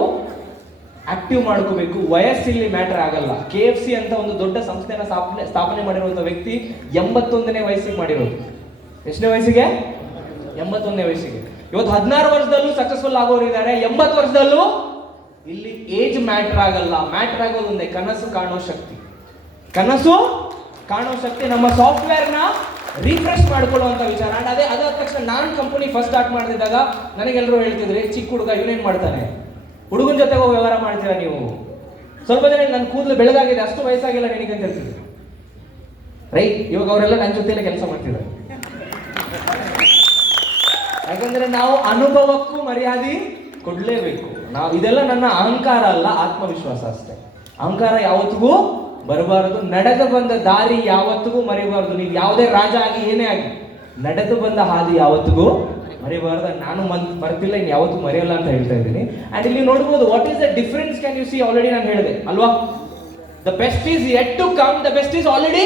ಆಕ್ಟಿವ್ ಮಾಡ್ಕೋಬೇಕು. ವಯಸ್ಸಿಲ್ಲಿ ಮ್ಯಾಟರ್ ಆಗಲ್ಲ. KFC ಅಂತ ಒಂದು ದೊಡ್ಡ ಸಂಸ್ಥೆನ ಸ್ಥಾಪನೆ ಮಾಡಿರುವಂತ ವ್ಯಕ್ತಿ 81ನೇ ವಯಸ್ಸಿಗೆ ಮಾಡಿರೋದು. ಎಷ್ಟನೇ ವಯಸ್ಸಿಗೆ? 81ನೇ ವಯಸ್ಸಿಗೆ. ಇವತ್ತು 16 ವರ್ಷದಲ್ಲೂ ಸಕ್ಸಸ್ಫುಲ್ ಆಗೋರು ಇದ್ದಾರೆ, 80 ವರ್ಷದಲ್ಲೂ. ಇಲ್ಲಿ ಏಜ್ ಮ್ಯಾಟರ್ ಆಗಲ್ಲ. ಮ್ಯಾಟರ್ ಆಗೋದು ಒಂದೇ, ಕನಸು ಕಾಣೋ ಶಕ್ತಿ. ಕನಸು ಕಾಣೋ ಶಕ್ತಿ ನಮ್ಮ ಸಾಫ್ಟ್ವೇರ್ನ ರಿಫ್ರೆಶ್ ಮಾಡ್ಕೊಳ್ಳುವಂತ ವಿಚಾರ. ಅಂಡ್ ಅದಾದ ತಕ್ಷಣ ನಾನು ಕಂಪನಿ ಫಸ್ಟ್ ಸ್ಟಾರ್ಟ್ ಮಾಡಿದಾಗ ನನಗೆಲ್ಲರೂ ಹೇಳ್ತಿದ್ರಿ, ಚಿಕ್ಕ ಹುಡುಗ ಇವನೇನ್ ಮಾಡ್ತಾನೆ, ಹುಡುಗನ ಜೊತೆ ಹೋಗಿ ವ್ಯವಹಾರ ಮಾಡ್ತೀರಾ ನೀವು? ಸ್ವಲ್ಪ ಜನ ನನ್ನ ಕೂದಲು ಬೆಳೆದಾಗಿದೆ, ಅಷ್ಟು ವಯಸ್ಸಾಗಿಲ್ಲ ನಿನಗೆ ಅಂತ ಹೇಳ್ತಿದ್ರು. ರೈಟ್, ಇವಾಗ ಅವರೆಲ್ಲ ನನ್ನ ಜೊತೆಲೆ ಕೆಲಸ ಮಾಡ್ತಿದ್ದಾರೆ. ಯಾಕಂದ್ರೆ ನಾವು ಅನುಭವಕ್ಕೂ ಮರ್ಯಾದೆ ಕೊಡ್ಲೇಬೇಕು. ಇದೆಲ್ಲ ನನ್ನ ಅಹಂಕಾರ ಅಲ್ಲ, ಆತ್ಮವಿಶ್ವಾಸ ಅಷ್ಟೇ. ಅಹಂಕಾರ ಯಾವತ್ತಿಗೂ ಬರಬಾರದು. ನಡೆದು ಬಂದ ದಾರಿ ಯಾವತ್ತಿಗೂ ಮರಿಬಾರದು. ನೀವು ಯಾವುದೇ ರಾಜ ಆಗಿ ಏನೇ ಆಗಿ ನಡೆದು ಬಂದ ಹಾದಿ ಯಾವತ್ತಿಗೂ ಮರಿಬಾರದು. ನಾನು ಮರ್ತಿಲ್ಲ, ಇನ್ನು ಯಾವತ್ತೂ ಮರೆಯಲ್ಲ ಅಂತ ಹೇಳ್ತಾ ಇದ್ದೀನಿ. ಅಂಡ್ ಇಲ್ಲಿ ನೋಡ್ಬೋದು, what is the difference can you see? Already ನಾನು ಹೇಳಿದೆ ಅಲ್ವಾ, the best is yet to come, the best is already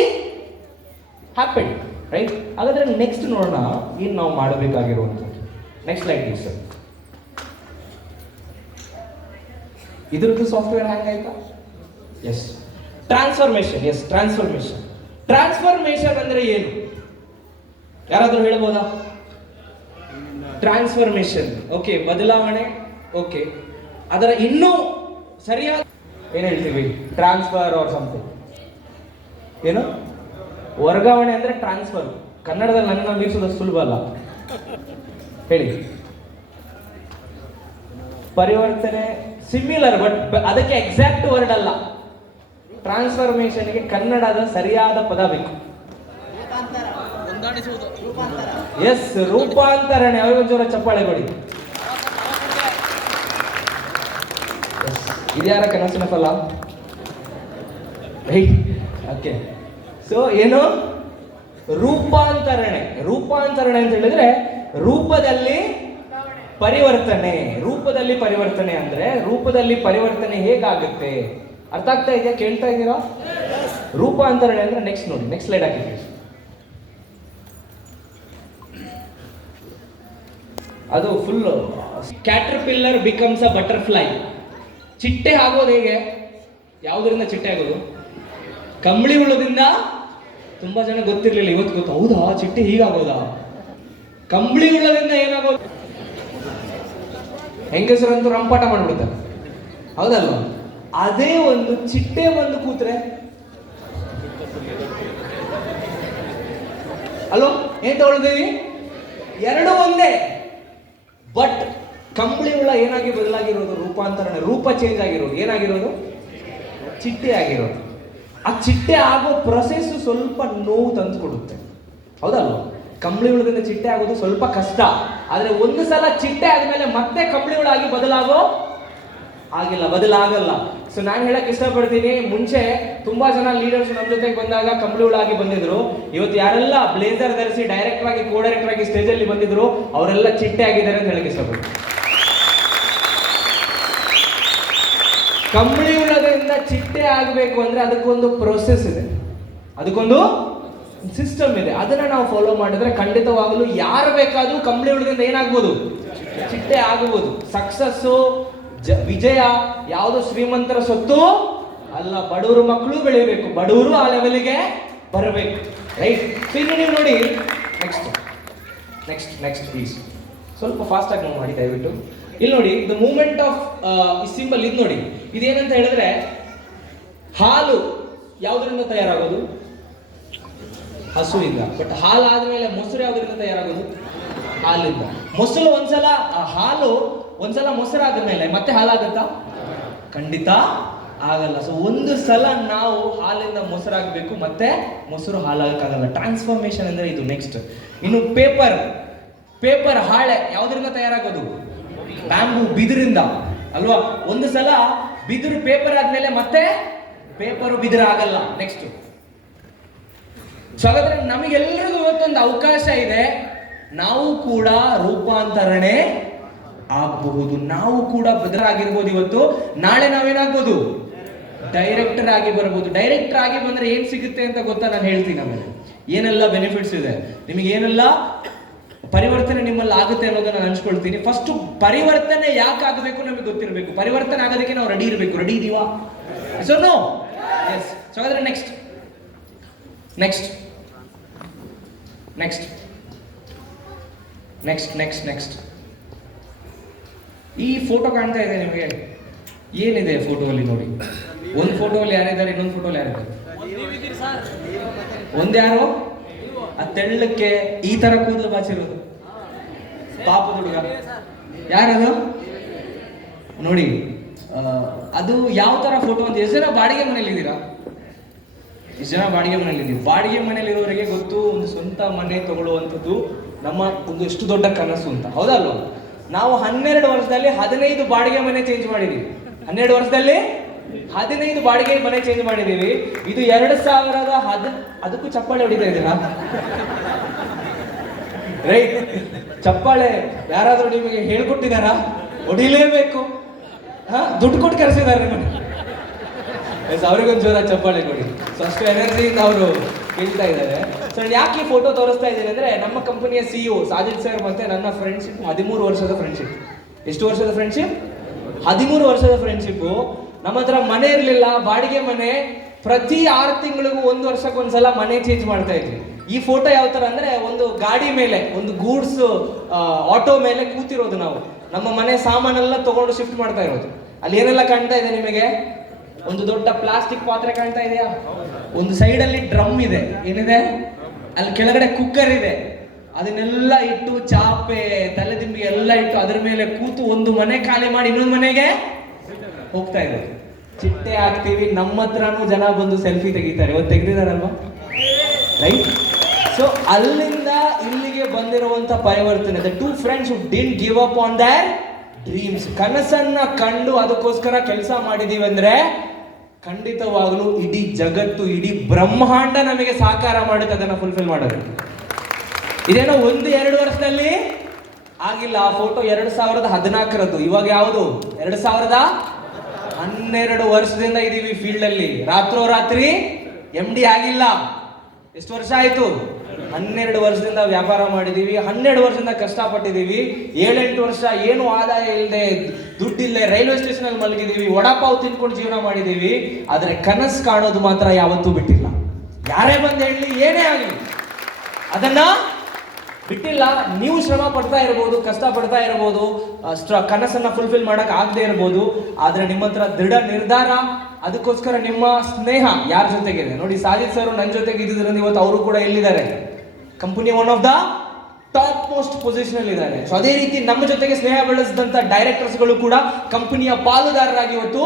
happen. Right. ಹಾಗಾದ್ರೆ ನೆಕ್ಸ್ಟ್ ನೋಡೋಣ ಏನು ನಾವು ಮಾಡಬೇಕಾಗಿರುವಂಥದ್ದು. Next slide please sir. ಇದ್ರದ್ದು ಸಾಫ್ಟ್ವೇರ್ ಹ್ಯಾಂಗ್ ಆಯ್ತಾ? Yes, transformation. Yes, transformation. Transformation ಅಂದ್ರೆ ಏನು? ಯಾರಾದ್ರೂ ಹೇಳ್ಬೋದಾ? ಟ್ರಾನ್ಸ್ಫಾರ್ಮೇಶನ್, ಓಕೆ, ಬದಲಾವಣೆ. ಓಕೆ, ಅದರ ಇನ್ನೂ ಸರಿಯಾದ ಏನ್ ಹೇಳ್ತೀವಿ? Transfer or something. ಏನು? ವರ್ಗಾವಣೆ ಅಂದ್ರೆ ಟ್ರಾನ್ಸ್ಫರ್. ಕನ್ನಡದಲ್ಲಿ ನನ್ನ ನಿಲ್ಲಿಸೋದು ಸುಲಭ ಅಲ್ಲ, ಹೇಳಿ. ಪರಿವರ್ತನೆ ಸಿಮಿಲರ್, ಬಟ್ ಅದಕ್ಕೆ ಎಕ್ಸಾಕ್ಟ್ ವರ್ಡ್ ಅಲ್ಲ. ಟ್ರಾನ್ಸ್ಫಾರ್ಮೇಶನ್ಗೆ ಕನ್ನಡದ ಸರಿಯಾದ ಪದ ಬೇಕು. ಎಸ್, ರೂಪಾಂತರಣೆ. ಅವ್ರಿಗೊಂದು ಜೋರ ಚಪ್ಪಾಳೆ ಕೊಡಿ. ಇದ್ಯಾರ ಕನಸಿನ ಫಲ? ಓಕೆ. ಸೊ ಏನು? ರೂಪಾಂತರಣೆ. ರೂಪಾಂತರಣೆ ಅಂತ ಹೇಳಿದ್ರೆ ರೂಪದಲ್ಲಿ ಪರಿವರ್ತನೆ. ರೂಪದಲ್ಲಿ ಪರಿವರ್ತನೆ ಅಂದ್ರೆ ರೂಪದಲ್ಲಿ ಪರಿವರ್ತನೆ ಹೇಗಾಗುತ್ತೆ? ಅರ್ಥ ಆಗ್ತಾ ಇದೆಯಾ? ಕೇಳ್ತಾ ಇದ್ದೀರಾ? ರೂಪಾಂತರಣೆ ಅಂದ್ರೆ ನೆಕ್ಸ್ಟ್ ನೋಡಿ, ನೆಕ್ಸ್ಟ್ ಸ್ಲೈಡ್ ಹಾಕಿದ್ವಿ. ಅದು full caterpillar becomes a butterfly. ಚಿಟ್ಟೆ ಆಗೋದು ಹೇಗೆ? ಯಾವುದರಿಂದ ಚಿಟ್ಟೆ ಆಗೋದು? ಕಂಬಳಿ ಹುಳದಿಂದ. ತುಂಬಾ ಜನ ಗೊತ್ತಿರ್ಲಿಲ್ಲ, ಇವತ್ತು ಗೊತ್ತು. ಹೌದಾ, ಚಿಟ್ಟೆ ಹೀಗಾಗೋದಾ? ಕಂಬಳಿ ಹುಳದಿಂದ ಏನಾಗೋದು? ಹೆಂಗಸರಂತೂ ರಂಪಾಟ ಮಾಡ್ಬಿಡ್ತಾರೆ, ಹೌದಲ್ವಾ? ಅದೇ ಒಂದು ಚಿಟ್ಟೆ ಬಂದು ಕೂತ್ರೆ ಅಲ್ಲೋ, ಏನ್ ತಗೊಳ್ತೀವಿ? ಎರಡು ಒಂದೇ. ಬಟ್ ಕಂಬಳಿ ಹುಳ ಏನಾಗಿ ಬದಲಾಗಿರೋದು? ರೂಪಾಂತರಣೆ, ರೂಪ ಚೇಂಜ್ ಆಗಿರೋದು. ಏನಾಗಿರೋದು? ಚಿಟ್ಟೆ ಆಗಿರೋದು. ಆ ಚಿಟ್ಟೆ ಆಗೋ ಪ್ರೊಸೆಸ್ ಸ್ವಲ್ಪ ನೋವು ತಂದು ಕೊಡುತ್ತೆ, ಹೌದಲ್ವಾ? ಕಂಬಳಿ ಹುಳದಿಂದ ಚಿಟ್ಟೆ ಆಗೋದು ಸ್ವಲ್ಪ ಕಷ್ಟ. ಆದ್ರೆ ಒಂದು ಸಲ ಚಿಟ್ಟೆ ಆದ್ಮೇಲೆ ಮತ್ತೆ ಕಂಬಳಿ ಹುಳ ಆಗಿ ಬದಲಾಗಲ್ಲ. ಸೊ ನಾನು ಹೇಳಕ್ ಇಷ್ಟಪಡ್ತೀನಿ, ಮುಂಚೆ ತುಂಬಾ ಜನ ಲೀಡರ್ಸ್ ನಮ್ಮ ಜೊತೆಗೆ ಬಂದಾಗ ಕಂಬಳಿ ಹುಳ ಆಗಿ ಬಂದಿದ್ರು. ಇವತ್ತು ಯಾರೆಲ್ಲ ಬ್ಲೇಸರ್ ಧರಿಸಿ ಡೈರೆಕ್ಟರ್ ಆಗಿ, ಕೋ ಡೈರೆಕ್ಟರ್ ಆಗಿ ಸ್ಟೇಜ್ ಅಲ್ಲಿ ಬಂದಿದ್ರು, ಅವರೆಲ್ಲ ಚಿಟ್ಟೆ ಆಗಿದ್ದಾರೆ ಅಂತ ಹೇಳಕ್ ಇಷ್ಟಪಡ್ತೀನಿ. ಕಂಬಳಿ ಹುಳದಿಂದ ಚಿಟ್ಟೆ ಆಗಬೇಕು ಅಂದ್ರೆ ಅದಕ್ಕೊಂದು ಪ್ರೋಸೆಸ್ ಇದೆ, ಅದಕ್ಕೊಂದು ಸಿಸ್ಟಮ್ ಇದೆ. ಅದನ್ನ ನಾವು ಫಾಲೋ ಮಾಡಿದ್ರೆ ಖಂಡಿತವಾಗಲೂ ಯಾರು ಬೇಕಾದ್ರೂ ಕಂಬಳಿ ಹುಳದಿಂದ ಏನಾಗ್ಬೋದು? ಚಿಟ್ಟೆ ಆಗಬಹುದು. ಸಕ್ಸಸ್ಸು, ವಿಜಯ ಯಾವುದು ಶ್ರೀಮಂತರ ಸೊತ್ತು ಅಲ್ಲ. ಬಡವರು ಮಕ್ಕಳು ಬೆಳಿಬೇಕು, ಬಡವರು ಆ ಲೆವೆಲ್ಗೆ ಬರಬೇಕು. ರೈಟ್. ಸೊ ಇನ್ನು ನೀವು ನೋಡಿ, ನೆಕ್ಸ್ಟ್ ನೆಕ್ಸ್ಟ್ ನೆಕ್ಸ್ಟ್ ಪ್ಲೀಸ್. ಸ್ವಲ್ಪ ಫಾಸ್ಟಾಗಿ ಮೂವ್ ಮಾಡಿ ದಯವಿಟ್ಟು. ಇಲ್ಲಿ ನೋಡಿ, ದ ಮೂಮೆಂಟ್ ಆಫ್ ಈ ಸಿಂಬಲ್ ಇದು ನೋಡಿ, ಇದೇನಂತ ಹೇಳಿದ್ರೆ ಹಾಲು ಯಾವುದರಿಂದ ತಯಾರಾಗೋದು? ಹಸುವಿಂದ. ಬಟ್ ಹಾಲು ಆದ್ಮೇಲೆ ಮೊಸರು ಯಾವುದರಿಂದ ತಯಾರಾಗೋದು? ಹಾಲಿಂದ. ಮೊಸರು ಒಂದ್ಸಲ ಹಾಲು ಒಂದ್ಸಲ ಮೊಸರಾದ ಮೇಲೆ ಮತ್ತೆ ಹಾಲಾಗುತ್ತಾ? ಖಂಡಿತ ಆಗಲ್ಲ. ಸೊ ಒಂದು ಸಲ ನಾವು ಹಾಲಿಂದ ಮೊಸರಾಗಬೇಕು, ಮತ್ತೆ ಮೊಸರು ಹಾಲಾಗಕ್ಕಾಗಲ್ಲ. ಟ್ರಾನ್ಸ್ಫಾರ್ಮೇಶನ್ ಅಂದ್ರೆ ಇದು. ನೆಕ್ಸ್ಟ್ ಇನ್ನು ಪೇಪರ್ ಹಾಳೆ ಯಾವುದರಿಂದ ತಯಾರಾಗೋದು? ಬ್ಯಾಂಬೂ, ಬಿದಿರಿಂದ ಅಲ್ವಾ? ಒಂದು ಸಲ ಬಿದಿರು ಪೇಪರ್ ಆದ್ಮೇಲೆ ಮತ್ತೆ ಪೇಪರು ಬಿದಿರು ಆಗಲ್ಲ. ನೆಕ್ಸ್ಟ್. ಸೊ ಹಾಗಾದ್ರೆ ನಮಗೆಲ್ಲರಿಗೂ ಇವತ್ತೊಂದು ಅವಕಾಶ ಇದೆ, ನಾವು ಕೂಡ ರೂಪಾಂತರಣೆ ಆಗಬಹುದು, ನಾವು ಕೂಡ ಬದಲಾಗಿರ್ಬೋದು. ಇವತ್ತು ನಾಳೆ ನಾವೇನಾಗ್ಬೋದು? ಡೈರೆಕ್ಟರ್ ಆಗಿ ಬರ್ಬೋದು. ಡೈರೆಕ್ಟರ್ ಆಗಿ ಬಂದ್ರೆ ಏನ್ ಸಿಗುತ್ತೆ ಅಂತ ಗೊತ್ತಾ? ನಾನು ಹೇಳ್ತೀನಿ ಆಮೇಲೆ ಏನೆಲ್ಲ ಬೆನಿಫಿಟ್ಸ್ ಇದೆ, ನಿಮಗೆ ಏನೆಲ್ಲ ಪರಿವರ್ತನೆ ನಿಮ್ಮಲ್ಲಿ ಆಗುತ್ತೆ ಅನ್ನೋದನ್ನ ನಾನು ಹಂಚ್ಕೊಳ್ತೀನಿ. ಫಸ್ಟ್ ಪರಿವರ್ತನೆ ಯಾಕೆ ಆಗಬೇಕು ನಮಗೆ ಗೊತ್ತಿರಬೇಕು. ಪರಿವರ್ತನೆ ಆಗೋದಕ್ಕೆ ನಾವು ರೆಡಿ ಇರಬೇಕು. ರೆಡಿ ಇದೀವಾ? So no? ಎಸ್. ಸೊ ಹಾಗಾದ್ರೆ next next next next next next ಈ ಫೋಟೋ ಕಾಣ್ತಾ ಇದೆ ನಿಮಗೆ? ಏನಿದೆ ಫೋಟೋಲ್ಲಿ ನೋಡಿ. ಒಂದು ಫೋಟೋಲ್ಲಿ ಯಾರಿದ್ದಾರೆ, ಇನ್ನೊಂದು ಫೋಟೋಲ್ಲಿ ಯಾರಿದ್ದಾರೆ? ಒಂದ್ಯಾರು ಆ ತೆಳ್ಳಕ್ಕೆ ಈ ತರ ಕೂದಲು ಬಾಚಿರೋದು ಪಾಪದ ಹುಡುಗ ಯಾರದು ನೋಡಿ. ಅದು ಯಾವ ತರ ಫೋಟೋ ಅಂತ. ಎಷ್ಟು ಜನ ಬಾಡಿಗೆ ಮನೇಲಿ ಇದ್ದೀರಾ? ಎಷ್ಟು ಜನ ಬಾಡಿಗೆ ಮನೇಲಿ ಇದ್ದೀವಿ? ಬಾಡಿಗೆ ಮನೇಲಿ ಇರೋರಿಗೆ ಗೊತ್ತು, ಒಂದು ಸ್ವಂತ ಮನೆ ತಗೊಳ್ಳುವಂಥದ್ದು ನಮ್ಮ ಒಂದು ಎಷ್ಟು ದೊಡ್ಡ ಕನಸು ಅಂತ, ಹೌದಲ್ವಾ? ನಾವು 12 ವರ್ಷದಲ್ಲಿ 15 ಬಾಡಿಗೆ ಮನೆ ಚೇಂಜ್ ಮಾಡಿದೀವಿ. 12 ವರ್ಷದಲ್ಲಿ 15 ಬಾಡಿಗೆ ಮನೆ ಚೇಂಜ್ ಮಾಡಿದೀವಿ. ಇದು 2010. ಅದಕ್ಕೂ ಚಪ್ಪಾಳೆ ಹೊಡಿತಾ ಇದ್ದೀರಾ? ರೈಟ್. ಚಪ್ಪಾಳೆ ಯಾರಾದ್ರೂ ನಿಮಗೆ ಹೇಳ್ಕೊಟ್ಟಿದಾರಾ? ಹೊಡಿಲೇಬೇಕು. ದುಡ್ಡು ಕೊಟ್ಟು ಕರೆಸಿದಾರೆ ನಿಮಗೆ. ಅವ್ರಿಗೊಂದು ಜೋರ ಚಪ್ಪಾಳೆ ಕೊಡಿ. ಸೊ ಅಷ್ಟು ಎನರ್ಜಿಯಿಂದ ಅವರು ಹೇಳ್ತಾ ಇದ್ದಾರೆ. ಸೊ ಯಾಕೆ ಈ ಫೋಟೋ ತೋರಿಸ್ತಾ ಇದ್ದೀನಿ ಅಂದ್ರೆ, ನಮ್ಮ ಕಂಪನಿಯ CEO ಸಾಜಿದ್ ಸರ್ ಮತ್ತೆ ನನ್ನ ಫ್ರೆಂಡ್ಶಿಪ್ 13 ವರ್ಷದ ಫ್ರೆಂಡ್ಶಿಪ್. ಎಷ್ಟು ವರ್ಷದ ಫ್ರೆಂಡ್ಶಿಪ್? 13 ವರ್ಷದ ಫ್ರೆಂಡ್ಶಿಪ್. ನಮ್ಮ ಹತ್ರ ಮನೆ ಇರಲಿಲ್ಲ, ಬಾಡಿಗೆ ಮನೆ. ಪ್ರತಿ 6 ತಿಂಗಳಿಗೂ 1 ವರ್ಷಕ್ಕೊಂದ್ಸಲ ಮನೆ ಚೇಂಜ್ ಮಾಡ್ತಾ ಇದ್ವಿ. ಈ ಫೋಟೋ ಯಾವ ತರ ಅಂದ್ರೆ, ಒಂದು ಗಾಡಿ ಮೇಲೆ, ಒಂದು ಗೂಡ್ಸ್ ಆಟೋ ಮೇಲೆ ಕೂತಿರೋದು ನಾವು. ನಮ್ಮ ಮನೆ ಸಾಮಾನೆಲ್ಲ ತಗೊಂಡು ಶಿಫ್ಟ್ ಮಾಡ್ತಾ ಇರೋದು. ಅಲ್ಲಿ ಏನೆಲ್ಲ ಕಾಣ್ತಾ ಇದೆ ನಿಮಗೆ? ಒಂದು ದೊಡ್ಡ ಪ್ಲಾಸ್ಟಿಕ್ ಪಾತ್ರೆ ಕಾಣ್ತಾ ಇದೆಯಾ? ಒಂದು ಸೈಡ್ ಅಲ್ಲಿ ಡ್ರಮ್ ಇದೆ. ಏನಿದೆ ಅಲ್ಲಿ? ಕೆಳಗಡೆ ಕುಕ್ಕರ್ ಇದೆ. ಅದನ್ನೆಲ್ಲ ಇಟ್ಟು, ಚಾಪೆ, ತಲೆದಿಂಬಿ ಎಲ್ಲ ಇಟ್ಟು ಅದರ ಮೇಲೆ ಕೂತು ಒಂದು ಮನೆ ಖಾಲಿ ಮಾಡಿ ಇನ್ನೊಂದು ಮನೆಗೆ ಹೋಗ್ತಾ ಇದೆ. ಚಿಟ್ಟೆ ಹಾಕ್ತೀವಿ, ನಮ್ಮ ಹತ್ರನೂ ಜನ ಬಂದು ಸೆಲ್ಫಿ ತೆಗಿತಾರೆ. ಇವತ್ತು ತೆಗೆದಿದಾರಲ್ವಾ? ರೈಟ್. ಸೊ ಅಲ್ಲಿಂದ ಇಲ್ಲಿಗೆ ಬಂದಿರುವಂತ ಪರಿವರ್ತನೆ. The two friends who didn't give up on their dreams. ಕನಸನ್ನ ಕಂಡು ಅದಕ್ಕೋಸ್ಕರ ಕೆಲಸ ಮಾಡಿದೀವಿ ಅಂದ್ರೆ ಖಂಡಿತವಾಗ್ಲೂ ಇಡೀ ಜಗತ್ತು, ಇಡೀ ಬ್ರಹ್ಮಾಂಡ ನಮಗೆ ಸಾಕಾರ ಮಾಡುತ್ತೆ ಅದನ್ನ ಫುಲ್ಫಿಲ್ ಮಾಡೋದು. ಇದೇನೋ 1-2 ವರ್ಷದಲ್ಲಿ ಆಗಿಲ್ಲ. ಆ ಫೋಟೋ 2014ರದ್ದು. ಇವಾಗ ಯಾವುದು? 2012 ವರ್ಷದಿಂದ ಇದೀವಿ ಫೀಲ್ಡ್ ಅಲ್ಲಿ. ರಾತ್ರೋರಾತ್ರಿ MD ಆಗಿಲ್ಲ. ಎಷ್ಟು ವರ್ಷ ಆಯ್ತು? 12 ವರ್ಷದಿಂದ ವ್ಯಾಪಾರ ಮಾಡಿದೀವಿ. 12 ವರ್ಷದಿಂದ ಕಷ್ಟಪಟ್ಟಿದ್ದೀವಿ. 7-8 ವರ್ಷ ಏನು ಆದಾಯ ಇಲ್ಲದೆ, ದುಡ್ಡಿಲ್ಲದೆ ರೈಲ್ವೆ ಸ್ಟೇಷನ್ ಅಲ್ಲಿ ಮಲಗಿದೀವಿ. ವಡಾಪಾವ್ ತಿನ್ಕೊಂಡು ಜೀವನ ಮಾಡಿದೀವಿ. ಆದ್ರೆ ಕನಸು ಕಾಣೋದು ಮಾತ್ರ ಯಾವತ್ತೂ ಬಿಟ್ಟಿಲ್ಲ. ಯಾರೇ ಬಂದು ಹೇಳಿ, ಏನೇ ಆಗಲಿ, ಅದನ್ನ ಬಿಟ್ಟಿಲ್ಲ. ನೀವು ಶ್ರಮ ಪಡ್ತಾ ಇರ್ಬೋದು, ಕಷ್ಟ ಪಡ್ತಾ ಇರ್ಬೋದು, ಕನಸನ್ನ ಫುಲ್ಫಿಲ್ ಮಾಡಕ್ ಆಗದೆ ಇರ್ಬೋದು. ಆದ್ರೆ ನಿಮ್ಮ ಹತ್ರ ದೃಢ ನಿರ್ಧಾರ, ಅದಕ್ಕೋಸ್ಕರ ನಿಮ್ಮ ಸ್ನೇಹ ಯಾರ ಜೊತೆಗಿದೆ ನೋಡಿ. ಸಾಜಿದ್ ಸರ್ ನನ್ನ ಜೊತೆಗೆ ಇದ್ದಿದ್ರಿಂದ ಇವತ್ತು ಅವರು ಕೂಡ ಎಲ್ಲಿದ್ದಾರೆ? Company one of the top most position ಅಲ್ಲಿ ಇದ್ದಾರೆ. ಸೊ ಅದೇ ರೀತಿ ನಮ್ಮ ಜೊತೆಗೆ ಸ್ನೇಹ ಬೆಳೆಸಿದಂತ ಡೈರೆಕ್ಟರ್ಸ್ಗಳು ಕೂಡ ಕಂಪನಿಯ ಪಾಲುದಾರರಾಗಿ ಇವತ್ತು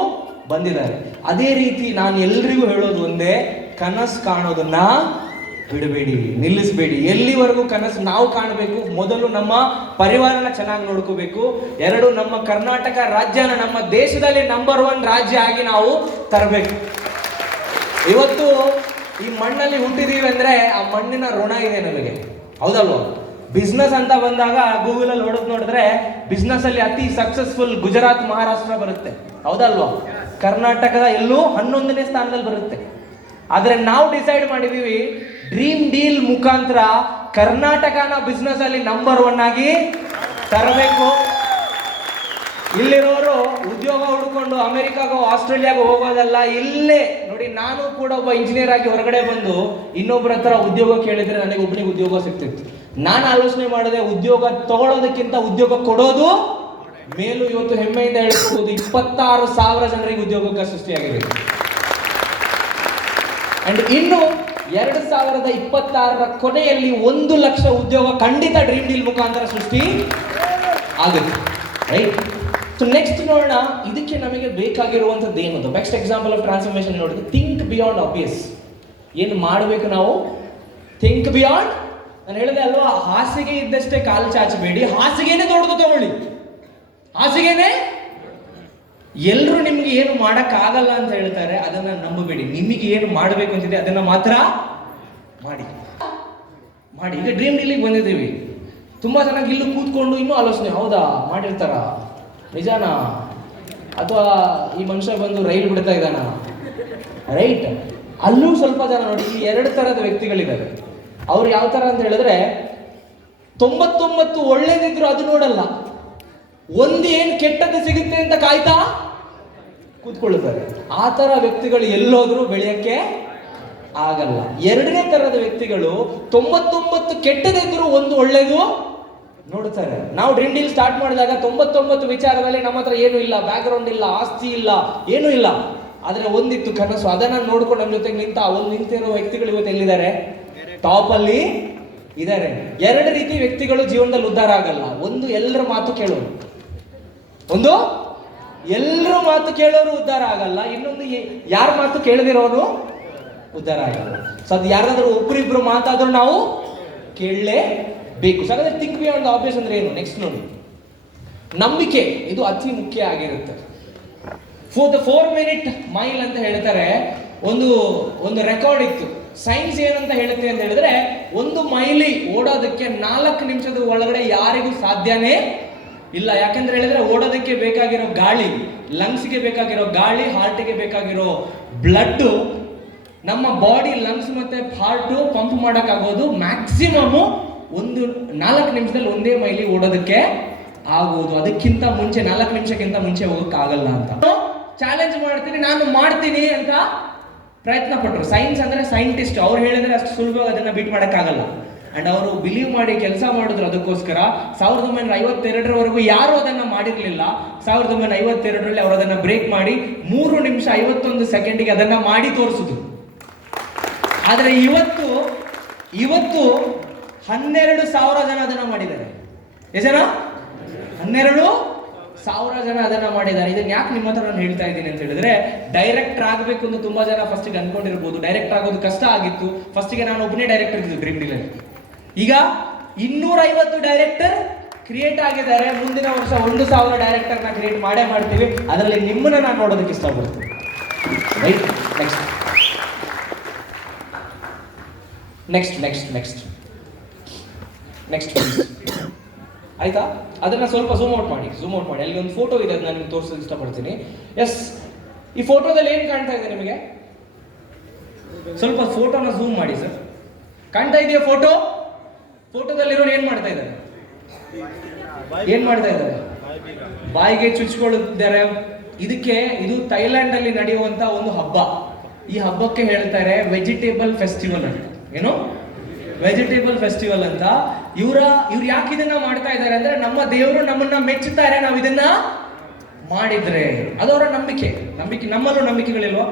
ಬಂದಿದ್ದಾರೆ. ಅದೇ ರೀತಿ ನಾನು ಎಲ್ರಿಗೂ ಹೇಳೋದು ಒಂದೇ, ಕನಸು ಕಾಣೋದನ್ನ ಬಿಡಬೇಡಿ, ನಿಲ್ಲಿಸಬೇಡಿ. ಎಲ್ಲಿವರೆಗೂ ಕನಸು ನಾವು ಕಾಣಬೇಕು? ಮೊದಲು ನಮ್ಮ ಪರಿವಾರನ ಚೆನ್ನಾಗಿ ನೋಡ್ಕೋಬೇಕು. 2, ನಮ್ಮ ಕರ್ನಾಟಕ ರಾಜ್ಯನ ನಮ್ಮ ದೇಶದಲ್ಲಿ ನಂಬರ್ 1 ರಾಜ್ಯ ಆಗಿ ನಾವು ತರಬೇಕು. ಇವತ್ತು ಈ ಮಣ್ಣಲ್ಲಿ ಹುಟ್ಟಿದೀವಿ ಅಂದ್ರೆ ಆ ಮಣ್ಣಿನ ಋಣ ಇದೆ ನಮಗೆ, ಹೌದಲ್ವಾ? ಬಿಸ್ನೆಸ್ ಅಂತ ಬಂದಾಗ ಗೂಗಲ್ ಅಲ್ಲಿ ಹೊಡೆದು ನೋಡಿದ್ರೆ ಬಿಸ್ನೆಸ್ ಅಲ್ಲಿ ಅತಿ ಸಕ್ಸಸ್ಫುಲ್ ಗುಜರಾತ್, ಮಹಾರಾಷ್ಟ್ರ ಬರುತ್ತೆ, ಹೌದಲ್ವಾ? ಕರ್ನಾಟಕದ ಎಲ್ಲೂ 11ನೇ ಸ್ಥಾನದಲ್ಲಿ ಬರುತ್ತೆ. ಆದ್ರೆ ನಾವು ಡಿಸೈಡ್ ಮಾಡಿದೀವಿ, ಡ್ರೀಮ್ ಡೀಲ್ ಮುಖಾಂತರ ಕರ್ನಾಟಕನ ಬಿಸ್ನೆಸ್ ಅಲ್ಲಿ ನಂಬರ್ 1 ಆಗಿ ತರಬೇಕು. ಇಲ್ಲಿರೋರು ಉದ್ಯೋಗ ಹುಡ್ಕೊಂಡು ಅಮೆರಿಕಾಗೋ ಆಸ್ಟ್ರೇಲಿಯಾಗೋ ಹೋಗೋದಲ್ಲ, ಇಲ್ಲೇ ನೋಡಿ ನೋಡಿ, ನಾನು ಕೂಡ ಒಬ್ಬ ಇಂಜಿನಿಯರ್ ಆಗಿ ಹೊರಗಡೆ ಬಂದು ಇನ್ನೊಬ್ಬರ ಹತ್ರ ಉದ್ಯೋಗ ಕೇಳಿದ್ರೆ ನನಗೆ ಒಬ್ಬನಿಗೆ ಉದ್ಯೋಗ ಸಿಗ್ತಿತ್ತು. ನಾನು ಆಲೋಚನೆ ಮಾಡಿದೆ, ಉದ್ಯೋಗ ತಗೊಳ್ಳೋದಕ್ಕಿಂತ ಉದ್ಯೋಗ ಕೊಡೋದು ಮೇಲೂ. ಇವತ್ತು ಹೆಮ್ಮೆಯಿಂದ ಹೇಳ್ಬಹುದು, 26,000 ಜನರಿಗೆ ಉದ್ಯೋಗ ಸೃಷ್ಟಿಯಾಗಿದೆ. ಅಂಡ್ ಇನ್ನು 2026ರ ಕೊನೆಯಲ್ಲಿ 1 ಲಕ್ಷ ಉದ್ಯೋಗ ಖಂಡಿತ ಡ್ರೀಮ್ ಡೀಲ್ ಮುಖಾಂತರ ಸೃಷ್ಟಿ ಆಗುತ್ತೆ. ರೈಟ್? ಸೊ ನೆಕ್ಸ್ಟ್ ನೋಡೋಣ, ಇದಕ್ಕೆ ನಮಗೆ ಬೇಕಾಗಿರುವಂಥದ್ದು ಏನದು. ಬೆಸ್ಟ್ ಎಕ್ಸಾಂಪಲ್ ಆಫ್ ಟ್ರಾನ್ಸ್ಫಾರ್ಮೇಶನ್ ನೋಡಿದ್ರೆ, ಥಿಂಕ್ ಬಿಯಾಂಡ್ ಆಬ್ವಿಯಸ್. ಏನು ಮಾಡಬೇಕು ನಾವು? Think beyond. ನಾನು ಹೇಳಿದೆ ಅಲ್ವಾ, ಹಾಸಿಗೆ ಇದ್ದಷ್ಟೇ ಕಾಲು ಚಾಚಬೇಡಿ, ಹಾಸಿಗೆನೇ ದೊಡ್ಡದು ತಗೊಳ್ಳಿ. ಹಾಸಿಗೆನೇ ಎಲ್ಲರೂ ನಿಮ್ಗೆ ಏನು ಮಾಡಕ್ಕಾಗಲ್ಲ ಅಂತ ಹೇಳ್ತಾರೆ, ಅದನ್ನ ನಂಬಬೇಡಿ. ನಿಮಗೆ ಏನು ಮಾಡಬೇಕು ಅಂತಿದೆ ಅದನ್ನ ಮಾತ್ರ ಮಾಡಿ. ಈಗ ಡ್ರೀಮ್ ಡೀಲಿಗೆ ಬಂದಿದ್ದೀವಿ, ತುಂಬಾ ಚೆನ್ನಾಗಿ ಇಲ್ಲೂ ಕೂತ್ಕೊಂಡು ಇನ್ನೂ ಆಲೋಚನೆ, ಹೌದಾ ಮಾಡಿರ್ತಾರ, ನಿಜಾನಾ, ಅಥವಾ ಈ ಮನುಷ್ಯ ಬಂದು ರೈಲ್ ಬಿಡ್ತಾ ಇದ್ದಾನ, ರೈಟ್? ಅಲ್ಲೂ ಸ್ವಲ್ಪ ಜನ ನೋಡಿ, ಈ 2 ತರದ ವ್ಯಕ್ತಿಗಳಿದ್ದಾರೆ. ಅವ್ರು ಯಾವ ತರ ಅಂತ ಹೇಳಿದ್ರೆ, 99 ಒಳ್ಳೇದಿದ್ರು ಅದು ನೋಡಲ್ಲ, ಒಂದು ಏನು ಕೆಟ್ಟದ್ದು ಸಿಗುತ್ತೆ ಅಂತ ಕಾಯ್ತಾ ಕೂತ್ಕೊಳ್ಳುತ್ತಾರೆ. ಆ ತರ ವ್ಯಕ್ತಿಗಳು ಎಲ್ಲೋದ್ರೂ ಬೆಳೆಯಕ್ಕೆ ಆಗಲ್ಲ. 2ನೇ ತರದ ವ್ಯಕ್ತಿಗಳು 99 ಕೆಟ್ಟದಿದ್ರು ಒಂದು ಒಳ್ಳೇದು ನೋಡ್ತಾರೆ. ನಾವು ಡ್ರೀಮ್ ಡೀಲ್ ಸ್ಟಾರ್ಟ್ ಮಾಡಿದಾಗ 99 ವಿಚಾರದಲ್ಲಿ ನಮ್ಮ ಹತ್ರ ಏನು ಇಲ್ಲ, ಬ್ಯಾಕ್ಗ್ರೌಂಡ್ ಇಲ್ಲ, ಆಸ್ತಿ ಇಲ್ಲ, ಏನೂ ಇಲ್ಲ. ಆದ್ರೆ ಒಂದಿತ್ತು ಕನಸು, ಅದನ್ನ ನೋಡ್ಕೊಂಡು ನಮ್ಮ ಜೊತೆಗೆ ನಿಂತಿರೋ ವ್ಯಕ್ತಿಗಳು ಇವತ್ತು ಎಲ್ಲಿದ್ದಾರೆ? ಟಾಪ್ ಅಲ್ಲಿ ಇದ್ದಾರೆ. 2 ರೀತಿ ವ್ಯಕ್ತಿಗಳು ಜೀವನದಲ್ಲಿ ಉದ್ಧಾರ ಆಗಲ್ಲ. ಒಂದು, ಎಲ್ಲರ ಮಾತು ಕೇಳೋರು. ಒಂದು, ಎಲ್ಲರೂ ಮಾತು ಕೇಳೋರು ಉದ್ಧಾರ ಆಗಲ್ಲ. ಇನ್ನೊಂದು, ಯಾರ ಮಾತು ಕೇಳದಿರೋರು ಉದ್ಧಾರ ಆಗಲ್ಲ. ಸೊ ಅದು ಯಾರಾದ್ರೂ ಒಬ್ರಿಬ್ರು ಮಾತಾದ್ರೂ ನಾವು ಕೇಳಲೇಬೇಕು. ಸೊ ಹಾಗಾದ್ರೆ ಥಿಂಕ್ ಬಿಯಾಂಡ್ ದ ಆಬ್ವಿಯಸ್ ಅಂದ್ರೆ ಏನು? ನೆಕ್ಸ್ಟ್ ನೋಡಿ, ನಂಬಿಕೆ. ಇದು ಅತಿ ಮುಖ್ಯ ಆಗಿರುತ್ತೆ. ಫಾರ್ ದ 4 minute ಮೈಲ್ ಅಂತ ಹೇಳ್ತಾರೆ, ಒಂದು ರೆಕಾರ್ಡ್ ಇತ್ತು. ಸೈನ್ಸ್ ಏನಂತ ಹೇಳುತ್ತೆ ಅಂತ ಹೇಳಿದ್ರೆ, 1 ಮೈಲಿ ಓಡೋದಕ್ಕೆ 4 ನಿಮಿಷದ ಒಳಗಡೆ ಯಾರಿಗೂ ಸಾಧ್ಯನೇ ಇಲ್ಲ. ಯಾಕಂದ್ರೆ ಹೇಳಿದ್ರೆ, ಓಡೋದಕ್ಕೆ ಬೇಕಾಗಿರೋ ಗಾಳಿ, ಲಂಗ್ಸ್ಗೆ ಬೇಕಾಗಿರೋ ಗಾಳಿ, ಹಾರ್ಟ್ಗೆ ಬೇಕಾಗಿರೋ ಬ್ಲಡ್, ನಮ್ಮ ಬಾಡಿ ಲಂಗ್ಸ್ ಮತ್ತೆ ಹಾರ್ಟ್ ಪಂಪ್ ಮಾಡಕ್ಕಾಗೋದು ಮ್ಯಾಕ್ಸಿಮಮ್ 4 ನಿಮಿಷದಲ್ಲಿ 1 ಮೈಲಿ ಓಡೋದಕ್ಕೆ ಆಗೋದು. ಅದಕ್ಕಿಂತ ಮುಂಚೆ 4 ನಿಮಿಷಕ್ಕಿಂತ ಮುಂಚೆ ಹೋಗಕ್ಕಾಗಲ್ಲ ಅಂತ ಚಾಲೆಂಜ್ ಮಾಡ್ತೀನಿ, ನಾನು ಮಾಡ್ತೀನಿ ಅಂತ ಪ್ರಯತ್ನ ಪಟ್ಟರು. ಸೈನ್ಸ್ ಅಂದ್ರೆ ಸೈಂಟಿಸ್ಟ್, ಅವ್ರು ಹೇಳಿದ್ರೆ ಅಷ್ಟು ಸುಲಭವಾಗಿ ಅದನ್ನ ಬೀಟ್ ಮಾಡಕ್ಕಾಗಲ್ಲ. ಅಂಡ್ ಅವರು ಬಿಲೀವ್ ಮಾಡಿ ಕೆಲಸ ಮಾಡಿದ್ರು. ಅದಕ್ಕೋಸ್ಕರ 1952ರವರೆಗೂ ಯಾರು ಅದನ್ನ ಮಾಡಿರ್ಲಿಲ್ಲ. 1952ರಲ್ಲಿ ಅವರು ಅದನ್ನ ಬ್ರೇಕ್ ಮಾಡಿ 3 ನಿಮಿಷ 51 ಸೆಕೆಂಡಿಗೆ ಅದನ್ನ ಮಾಡಿ ತೋರಿಸಿದ್ರು. ಆದ್ರೆ ಇವತ್ತು 12,000 ಜನ ಅದನ್ನ ಮಾಡಿದ್ದಾರೆ. ಎಷ್ಟು ಜನ? 12,000 ಜನ ಅದನ್ನ ಮಾಡಿದ್ದಾರೆ. ಇದನ್ನ ಯಾಕೆ ನಿಮ್ಮ ಹತ್ರ ನಾನು ಹೇಳ್ತಾ ಇದ್ದೀನಿ ಅಂತ ಹೇಳಿದ್ರೆ, ಡೈರೆಕ್ಟರ್ ಆಗಬೇಕು ಅಂತ ತುಂಬಾ ಜನ ಫಸ್ಟ್ ಅನ್ಕೊಂಡಿರ್ಬೋದು. ಡೈರೆಕ್ಟರ್ ಆಗೋದು ಕಷ್ಟ ಆಗಿತ್ತು. ಫಸ್ಟ್ಗೆ ನಾನು ಒಬ್ಬನೇ ಡೈರೆಕ್ಟರ್ ಇದ್ದು ಡ್ರೀಮ್ ಡೀಲ್ ಅಲ್ಲಿ. ಈಗ 250 ಡೈರೆಕ್ಟರ್ ಕ್ರಿಯೇಟ್ ಆಗಿದ್ದಾರೆ. ಮುಂದಿನ ವರ್ಷ 1,000 ಡೈರೆಕ್ಟರ್ನ ಕ್ರಿಯೇಟ್ ಮಾಡ್ತೀವಿ. ಅದರಲ್ಲಿ ನಿಮ್ಮನ್ನ ನಾನು ನೋಡೋದಕ್ಕೆ ಇಷ್ಟಪಡ್ತೀನಿ. ರೈಟ್? ನೆಕ್ಸ್ಟ್ ಆಯ್ತಾ? ಅದನ್ನ ಸ್ವಲ್ಪ ಝೂಮ್ ಔಟ್ ಮಾಡಿ. ಅಲ್ಲಿ ಒಂದು ಫೋಟೋ ಇದೆ, ಅದನ್ನ ನಿಮ್ಗೆ ತೋರಿಸೋದಕ್ಕೆ ಇಷ್ಟಪಡ್ತೀನಿ. ಎಸ್, ಈ ಫೋಟೋದಲ್ಲಿ ಏನ್ ಕಾಣ್ತಾ ಇದೆ ನಿಮಗೆ? ಸ್ವಲ್ಪ ಫೋಟೋನ ಝೂಮ್ ಮಾಡಿ ಸರ್. ಕಾಣ್ತಾ ಇದೆಯಾ ಫೋಟೋ? ಫೋಟೋದಲ್ಲಿರೋರು ಏನ್ ಮಾಡ್ತಾ ಇದ್ದಾರೆ? ಬಾಯಿಗೆ ಚುಚ್ಕೊಳ್ಳುತ್ತಿದ್ದಾರೆ. ಇದು ಥೈಲ್ಯಾಂಡ್ ಅಲ್ಲಿ ನಡೆಯುವಂತ ಒಂದು ಹಬ್ಬ. ಈ ಹಬ್ಬಕ್ಕೆ ಹೇಳ್ತಾರೆ ವೆಜಿಟೇಬಲ್ ಫೆಸ್ಟಿವಲ್ ಅಂತ. ಏನು? ವೆಜಿಟೇಬಲ್ ಫೆಸ್ಟಿವಲ್ ಅಂತ. ಇವ್ರು ಯಾಕೆ ಇದನ್ನ ಮಾಡ್ತಾ ಇದ್ದಾರೆ ಅಂದ್ರೆ, ನಮ್ಮ ದೇವರು ನಮ್ಮನ್ನ ಮೆಚ್ಚುತ್ತಾರೆ ನಾವು ಇದನ್ನ ಮಾಡಿದ್ರೆ. ಅದವರ ನಂಬಿಕೆ. ನಮ್ಮಲ್ಲೂ ನಂಬಿಕೆಗಳಿಲ್ವಾ?